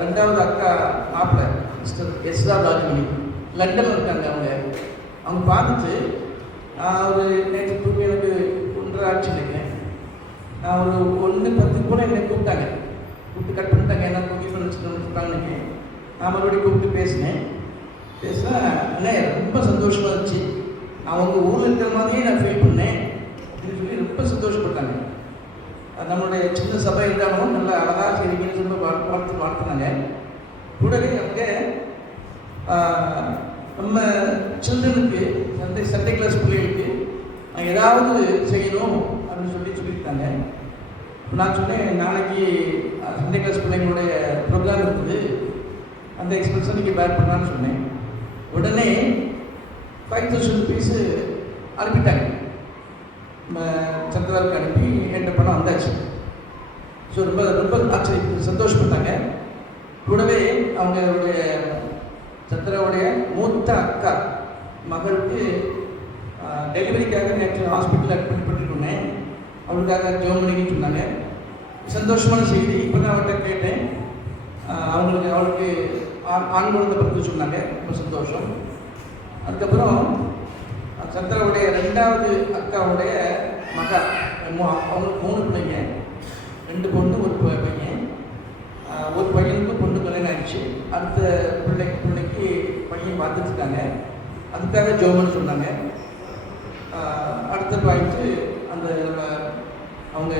ரெண்டாவது அக்கா மாப்பிள்ளை மிஸ்டர் எஸ்ரா ராஜமணி லண்டனில் இருக்காங்க. அவங்க பார்த்துட்டு நான் ஒரு நேற்று தூக்கி எனக்கு 1.5 ஆச்சு நினைக்கிறேன். நான் ஒரு 1:10 கூட என்னை கூப்பிட்டாங்க. கூப்பிட்டு கட் பண்ணிட்டாங்க. என்ன தூக்கி சொல்லிட்டாங்க. நான் மறுபடியும் கூப்பிட்டு பேசினா அண்ணே ரொம்ப சந்தோஷமாக இருந்துச்சு. நான் உங்கள் ஊரில் இருக்கிற மாதிரியே நான் ஃபீல் பண்ணேன் அப்படின்னு சொல்லி ரொம்ப சந்தோஷப்பட்டாங்க. நம்மளுடைய சின்ன சபை இருந்தாலும் நல்லா அழகாக செய்வீங்கன்னு சொல்லி வாழ்த்துனாங்க. கூடவே அவங்க நம்ம சில்ட்ரனுக்கு சண்டே கிளாஸ் பிள்ளைகளுக்கு ஏதாவது செய்யணும் அப்படின்னு சொல்லியிருக்காங்க. நான் சொன்னேன், நாளைக்கு சண்டே கிளாஸ் பிள்ளைங்களுடைய ப்ரோக்ராம் இருக்குது, அந்த எக்ஸ்பென்ஸை நீங்கள் பேக் பண்ணலான்னு சொன்னேன். உடனே 5,000 rupees அனுப்பிட்டாங்க. நம்ம சந்திராவுக்கு அனுப்பி என்கிட்ட பணம் வந்தாச்சு. ஸோ ரொம்ப ரொம்ப ஆச்சரிய சந்தோஷப்பட்டாங்க. கூடவே அவங்களுடைய சந்திராவுடைய மூத்த அக்கா மகளுக்கு டெலிவரிக்காக நேற்று ஹாஸ்பிட்டலில் அட்மிட் பண்ணிட்டுருந்தேன். அவளுக்காக ஜெர்மனின்னு சொன்னாங்க. சந்தோஷமான செய்தி. இப்போ தான் அவர்கிட்ட கேட்டேன். அவளுக்கு ஆண் குழந்தை பிறந்து சொன்னாங்க. ரொம்ப சந்தோஷம். அதுக்கப்புறம் சந்திராவுடைய 2வது அக்காவுடைய மகா அவங்களுக்கு 3 பிள்ளைங்க, 2 பொண்ணு 1 பையன். ஒரு பையனுக்கு பொண்ணு கல்யாணம் ஆயிடுச்சு. அடுத்த பிள்ளைக்கு பையன் பார்த்துட்ருக்காங்க. அதுக்காக ஜோமன்னு சொன்னாங்க. அடுத்த பாயிண்ட்டு அந்த அவங்க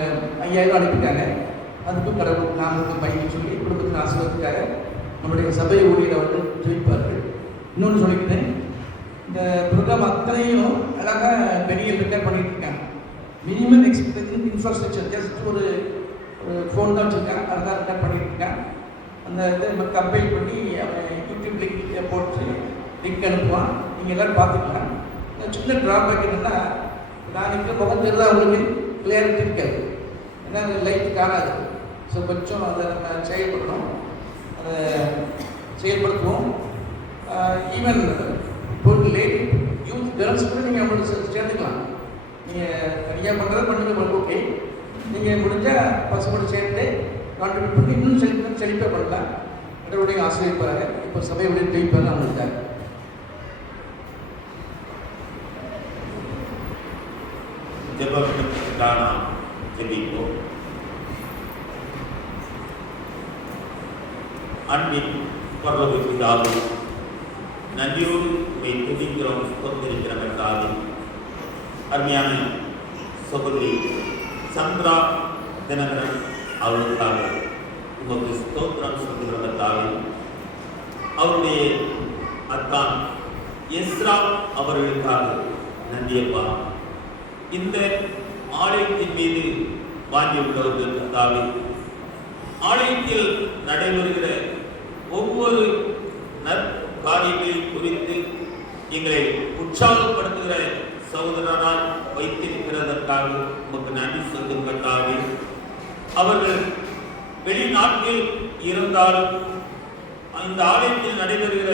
5,000 அனுப்பிட்டாங்க. அதுக்கும் கடவுள் நாமளுக்கு பையன் சொல்லி குடும்பத்தின் ஆசீர்வாதத்துக்காக நம்முடைய சபை ஊழியர் அவர்கள் ஜெயிப்பார்கள். இன்னொன்று சொல்லிக்கிறேன், இந்த ப்ரோக்ராம் அத்தனையும் அழகாக பெரிய ரிப்பேர் பண்ணிட்டு இருக்காங்க. மினிமம் இன்ஃப்ராஸ்ட்ரக்சர் ஜஸ்ட் ஒரு ஃபோன் தான் வச்சுருக்காங்க. அழகாக ரிப்பேர் பண்ணிட்டு இருக்காங்க. அந்த இதை நம்ம கம்பைல் பண்ணி அவன் யூடியூப் லிங்க் போட்டு லிங்க் அனுப்புவான். நீங்கள் எல்லோரும் பார்த்துக்கலாம். சின்ன ட்ராபேக் என்னென்னா, நான் இருக்கிற முகம் தெரிஞ்சா அவங்களுக்கு கிளியாரிட்டி இருக்காது. ஏன்னா அந்த லைட் காணாது. ஸோ கொஞ்சம் அதை நம்ம செயல்படுறோம். அதை செயல்படுத்துவோம். ஈவன் இப்போ லேடி யூத் கேர்ள்ஸ் கூட நீங்கள் அவங்களோட சேர்ந்துக்கலாம். நீங்கள் தனியாக பண்ணுறது பண்ணுங்க, ஓகே. நீங்கள் முடிஞ்சால் பசங்களோட சேர்ந்து கான்ட்ரிபியூட் பண்ணி இன்னும் செழிப்பாக பண்ணலாம். கடவுளுடைய ஆசிரியப்பாங்க. இப்போ சபையுடைய ஜெயிப்பாங்க அவங்களுக்காக. ஜெபத்திற்கான ஜெபிப்போம். அன்பின் பரலோக பிதாவே, நன்றியோடு உண்மை துதிக்கிறோம், ஸ்தோத்திரிக்கிறோம் என்றாலும் அருமையான சகோதரி சந்திரா தினகரன் அவர்களுக்காக உமக்கு ஸ்தோத்திரம் சொல்கிறோம் என்றாலும் அவருடைய அத்தான் எஸ்ரா அவர்களுக்காக நன்றியப்பா. இந்த ஆலயத்தின் மீது வாங்கி உள்ளவர்களுக்காக ஆலயத்தில் நடைபெறுகிற ஒவ்வொரு காரியங்களை குறித்து எங்களை உற்சாகப்படுத்துகிற சகோதரரால் வைத்திருக்கிறதற்காக உமக்கு நன்றி சொல்லுவதற்காக அவர்கள் வெளிநாட்டில் இருந்தாலும் இந்த ஆலயத்தில் நடைபெறுகிற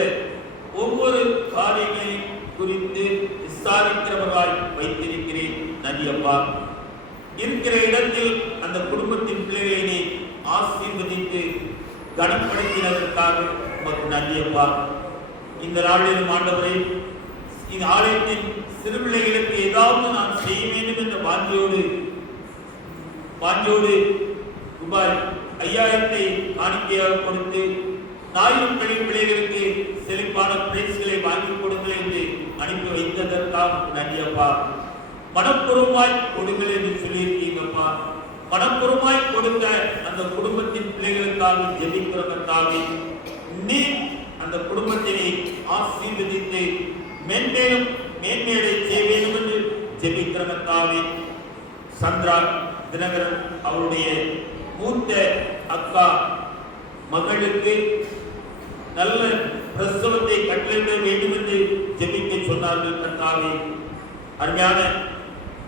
ஒவ்வொரு காரியங்களையும் குறித்து விசாரிக்கிறவராய் வைத்திருக்கிறேன். நன்றி அப்பா. இருக்கிற இடத்தில் அந்த குடும்பத்தின் பிள்ளைகளை ஆசீர்வதித்து கனப்படுத்தினதற்காக உமக்கு நன்றி அப்பா. இந்த நாளிலும் ஆண்டவரே, இந்த ஆலயத்தின் சிறு பிள்ளைகளுக்கு ஏதாவது நான் செய்ய வேண்டும் என்ற வாஞ்சியோடு ரூபாய் 5000 காணிக்கையாக கொடுத்து 1000 பிள்ளைகளுக்கு செழிப்பான பிரைஸ்களை வாங்கி கொடுங்கள் என்று அனுப்பி வைத்ததற்காக நன்றி அப்பா. மனப்பூர்வமாய் கொடுங்கள் என்று சொல்லியிருக்கீங்கப்பா. மனப்பூர்வமாய் கொடுத்த அந்த குடும்பத்தின் பிள்ளைகளுக்காக ஜெபிக்கிறதற்காக நீ அந்த குடும்பத்தினை ஆசீர்வதித்து மேன்மேலும் மேன்மேலை செய்ய வேண்டும் என்று ஜெபிக்கிறதற்காக சந்திரா தினகரன் அவருடைய மூத்த அக்கா மகளுக்கு நல்ல பிரசவத்தை கட்டளையிட வேண்டும் என்று ஜெபிக்க சொன்னார்கள். கர்த்தாவே, அருமையான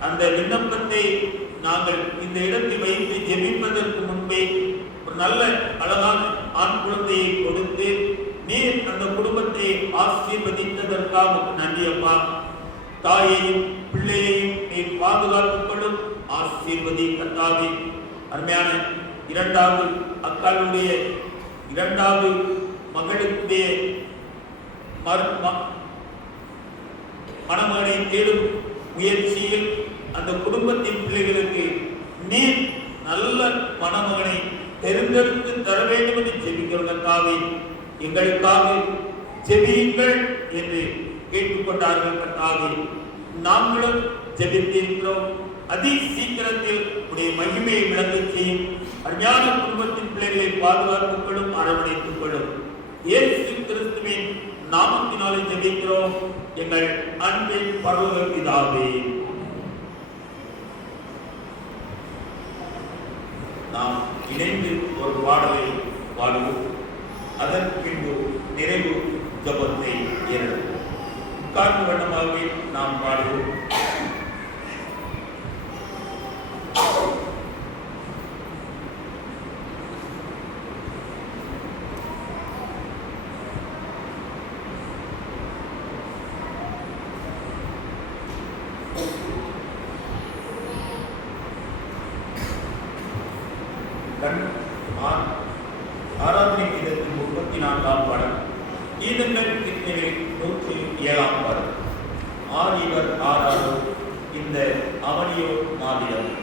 அந்த விண்ணப்பத்தை நாங்கள் இந்த இடத்தில் வைத்து ஜெபிப்பதற்கு முன்பே ஒரு நல்ல அழகான ஆண் குழந்தையை கொடுத்து நீர் அந்த குடும்பத்தை ஆசீர்வதித்ததற்காக நன்றி அப்பா. தாயையும் பிள்ளையையும் நீர் பாதுகாத்துக் கொள்ளும், ஆசீர்வதி கர்த்தாவே. அருமையான இரண்டாவது அக்காளுடைய இரண்டாவது மகளுடைய மணமகனை தேடும் முயற்சியில் அந்த குடும்பத்தின் பிள்ளைகளுக்கு நீர் நல்ல மணமகனை தேர்ந்தெடுத்து தர வேண்டும் என்று ஜெபிக்கிறதற்காக எங்களுக்காக ஜெபியுங்கள் என்று கேட்டுக்கொண்டார்கள். கர்த்தாவே, நாங்களும் ஜெபித்திருக்கிறோம். அதி சீக்கிரத்தில் உடைய மகிமையை விளங்கச் செய்யும். அருமையான குடும்பத்தின் பிள்ளைகளை பாதுகாத்துக் கொள்ளும், அரவணைத்துக் கொள்ளும். இயேசு கிறிஸ்துவின் நாமத்தினாலே ஜெபிக்கிறோம் எங்கள் அன்பின் பரலோக பிதாவே. நாம் இணைந்து ஒரு பாடலை பாடுவோம். அதன் பின்பு நிறைவு ஜபத்தை ஏறெடுப்போம். உட்கார்ந்து வண்ணமாகவே நாம் பாடுவோம். ஆராதனை கீதத்தின் 34ஆம் பாடல், கீதங்கள் கிருத்திகளில் 107ஆம் பாடல். ஆரிவர் ஆராரோ இந்த அவனியோ மாதிரம்.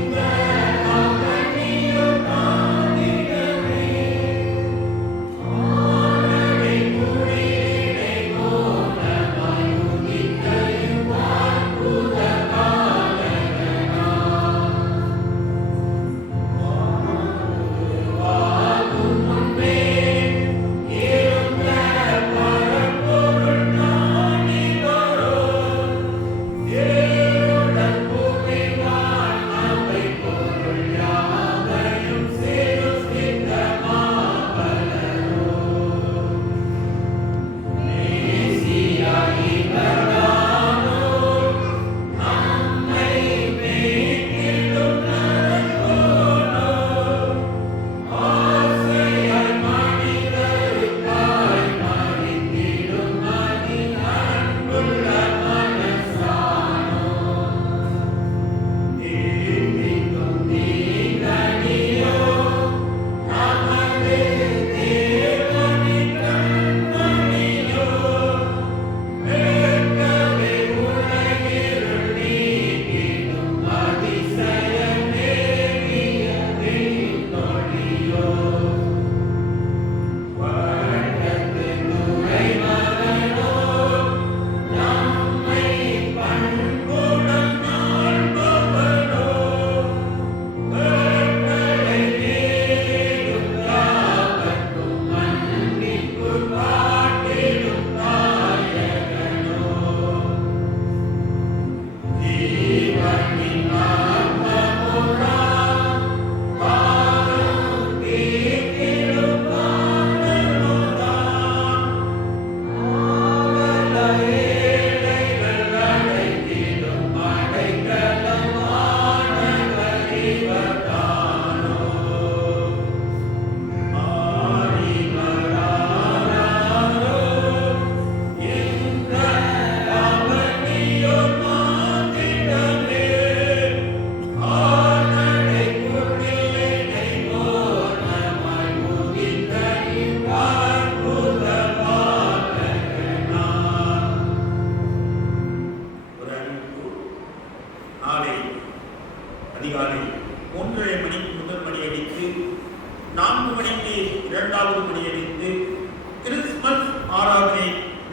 இந்த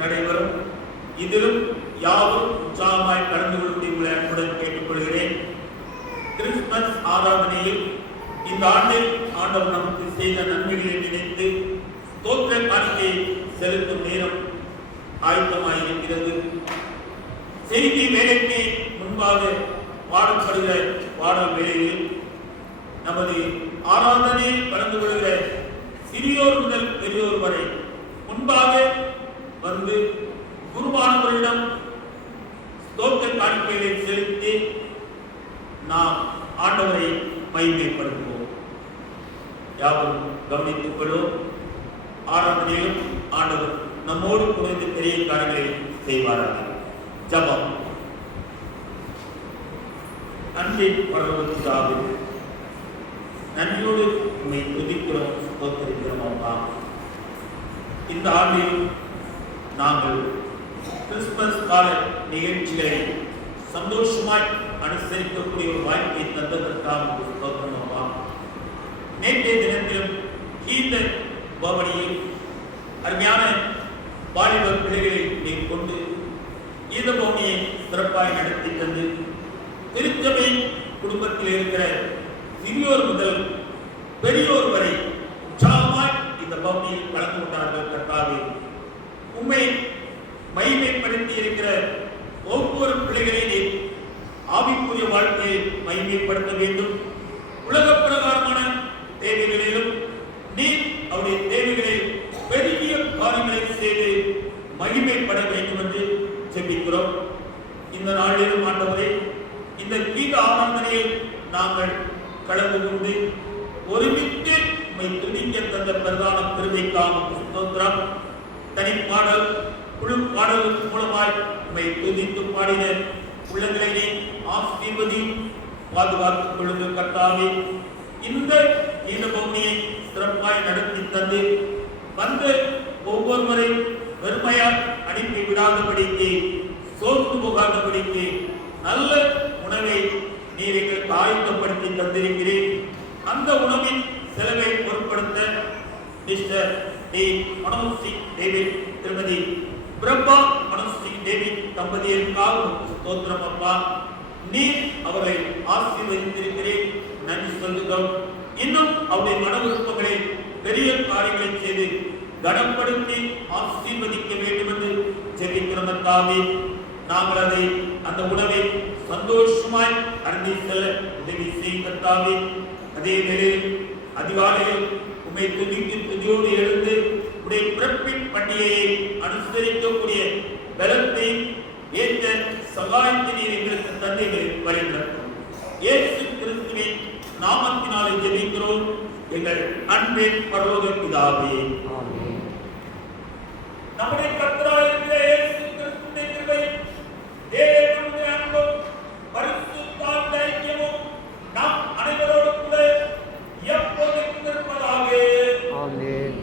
நடைபெறும். இதிலும் யாரும் உற்சாகமாய் கலந்து கொள்ளும்படி உங்களை அன்புடன் கேட்டுக்கொள்கிறேன். கிறிஸ்துமஸ் ஆராதனையில் இந்த ஆண்டில் ஆண்டவர் நமக்கு செய்த நன்மைகளை நினைத்து ஸ்தோத்திர காணிக்கை செலுத்தும் நேரம் ஆயத்தமாயிருக்கிறது. செய்தி வேலைக்கு முன்பாக பாடப்படுகிற பாடல் வேளையில் நமது ஆராதனையில் கலந்து கொள்கிற சிறியோர் முதல் பெரியோர் வரை முன்பாக வந்து குருவானவரிடம் ஸ்தோத்திர காணிக்கைகளை செலுத்தி நாம் ஆண்டவரை மகிமைப்படுத்துவோம். யாரும் கவனித்துக் கொள்வோம். ஆராதனையிலும் ஆண்டவர் நம்மோடு குறைந்து பெரிய காரியங்களை செய்வார்கள். ஜபம். அன்பின் பரவலாக நன்றியோடு உண்மை துதிக்கிறோம், ஸ்தோத்திரிக்கிறோம் அப்பா. இந்த ஆண்டில் நாங்கள் கிறிஸ்துமஸ் கால நிகழ்ச்சிகளை சந்தோஷமாய் அனுசரிக்கக்கூடிய ஒரு வாய்ப்பை தந்ததற்காக ஸ்தோத்திரம் அப்பா. நேற்றைய தினத்திலும் கீத பவனியில் அருமையான வாலிப பிள்ளைகளை நீர் கொண்டு கீத பவனியை சிறப்பாய் நடத்தி தந்து திருச்சபை குடும்பத்தில் இருக்கிற சிறியோர் முதல் பெரியோர் வரை உற்சாகமாய் இந்த பவனியில் கலந்து கொண்டார்கள். கர்த்தாவே, உண்மை மகிமைப்படுத்தி இருக்கிற ஒவ்வொரு பிள்ளைகளையும் ஆவிக்குரிய வாழ்க்கையை மகிமைப்படுத்த வேண்டும். உலக பிரகாரமான தேவைகளிலும் நீர் அவருடைய தேவைகளில் பெரிய காரியங்களை செய்து மகிமைப்பட வேண்டும் என்று ஜெபிக்கிறோம். இந்த நாளிலும் ஆண்டவரே, இந்த கீத ஆராதனையில் நாங்கள் கலந்து கொண்டு ஒருமித்து உம்மை துதிக்க தந்த பிரதான கிருபைக்காக ஸ்தோத்திரம். தனிப்பாடல் குழு பாடல் மூலமாய் உம்மை துதித்து பாடின உள்ளங்களை ஆசீர்வதி பாதுகாத்துக் கொள்ளுங்க கர்த்தாவே. இந்த கீத பவனியை சிறப்பாய் நடத்தி தந்து வந்த ஒவ்வொருவரையும் வெறுமையால் அனுப்பி விடாதபடிக்கு, சோர்ந்து போகாதபடிக்கு நல்ல உணவை நீர் எங்களுக்கு ஆயத்தப்படுத்தி தந்திருக்கிறேன். அந்த உணவின் செலவை பொருட்படுத்த mister D Manoj Singh David, திருமதி பிரபா மனோஜ் சிங் டேவிட் தம்பதியருக்காக ஸ்தோத்திரம் அப்பா. நீர் அவரை ஆசீர்வதித்திருக்கிறேன், நன்றி சொல்லுகிறோம். இன்னும் அவருடைய மன விருப்பங்களை பெரிய காரியங்களை செய்து கனப்படுத்தி ஆசீர்வதிக்க வேண்டும் என்று ஜெபிக்கிறோம். நாங்கள் அதை அந்த உணவை சந்தோஷமாய் அருந்தி செல்ல உதவி செய்தாவே. அதே வேளையில் அதிகாலையில் உம்மை துதித்து துதியோடு எழுந்து உடைய பிறப்பின் பண்டிகையை அனுசரிக்கக்கூடிய பலத்தை ஏற்ற சகாயத்தை நீர் எங்களுக்கு தந்தைகளை வழிநடத்தும். இயேசு கிறிஸ்துவின் நாமத்தினாலே ஜெபிக்கிறோம் எங்கள் அன்பின் பரலோக பிதாவே. நம்முடைய கர்த்தராகிய இயேசு கிறிஸ்துவின் கிருபை, தேவனுடைய அன்பும் பரிசுத்த ஐக்கியமும் நம் அனைவரோடு கூட எப்போதும் இருப்பதாக. ஆமென்.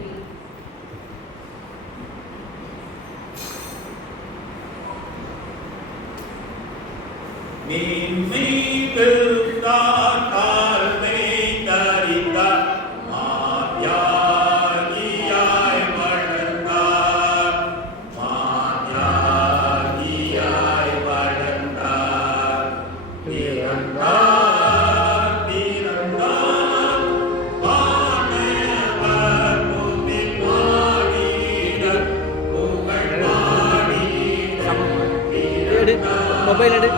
மொபைல் எடு,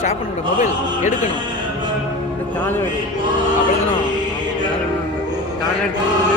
ஷாப் பண்ண மொபைல் எடுக்கணும், அப்படிதான் கால் எடுத்து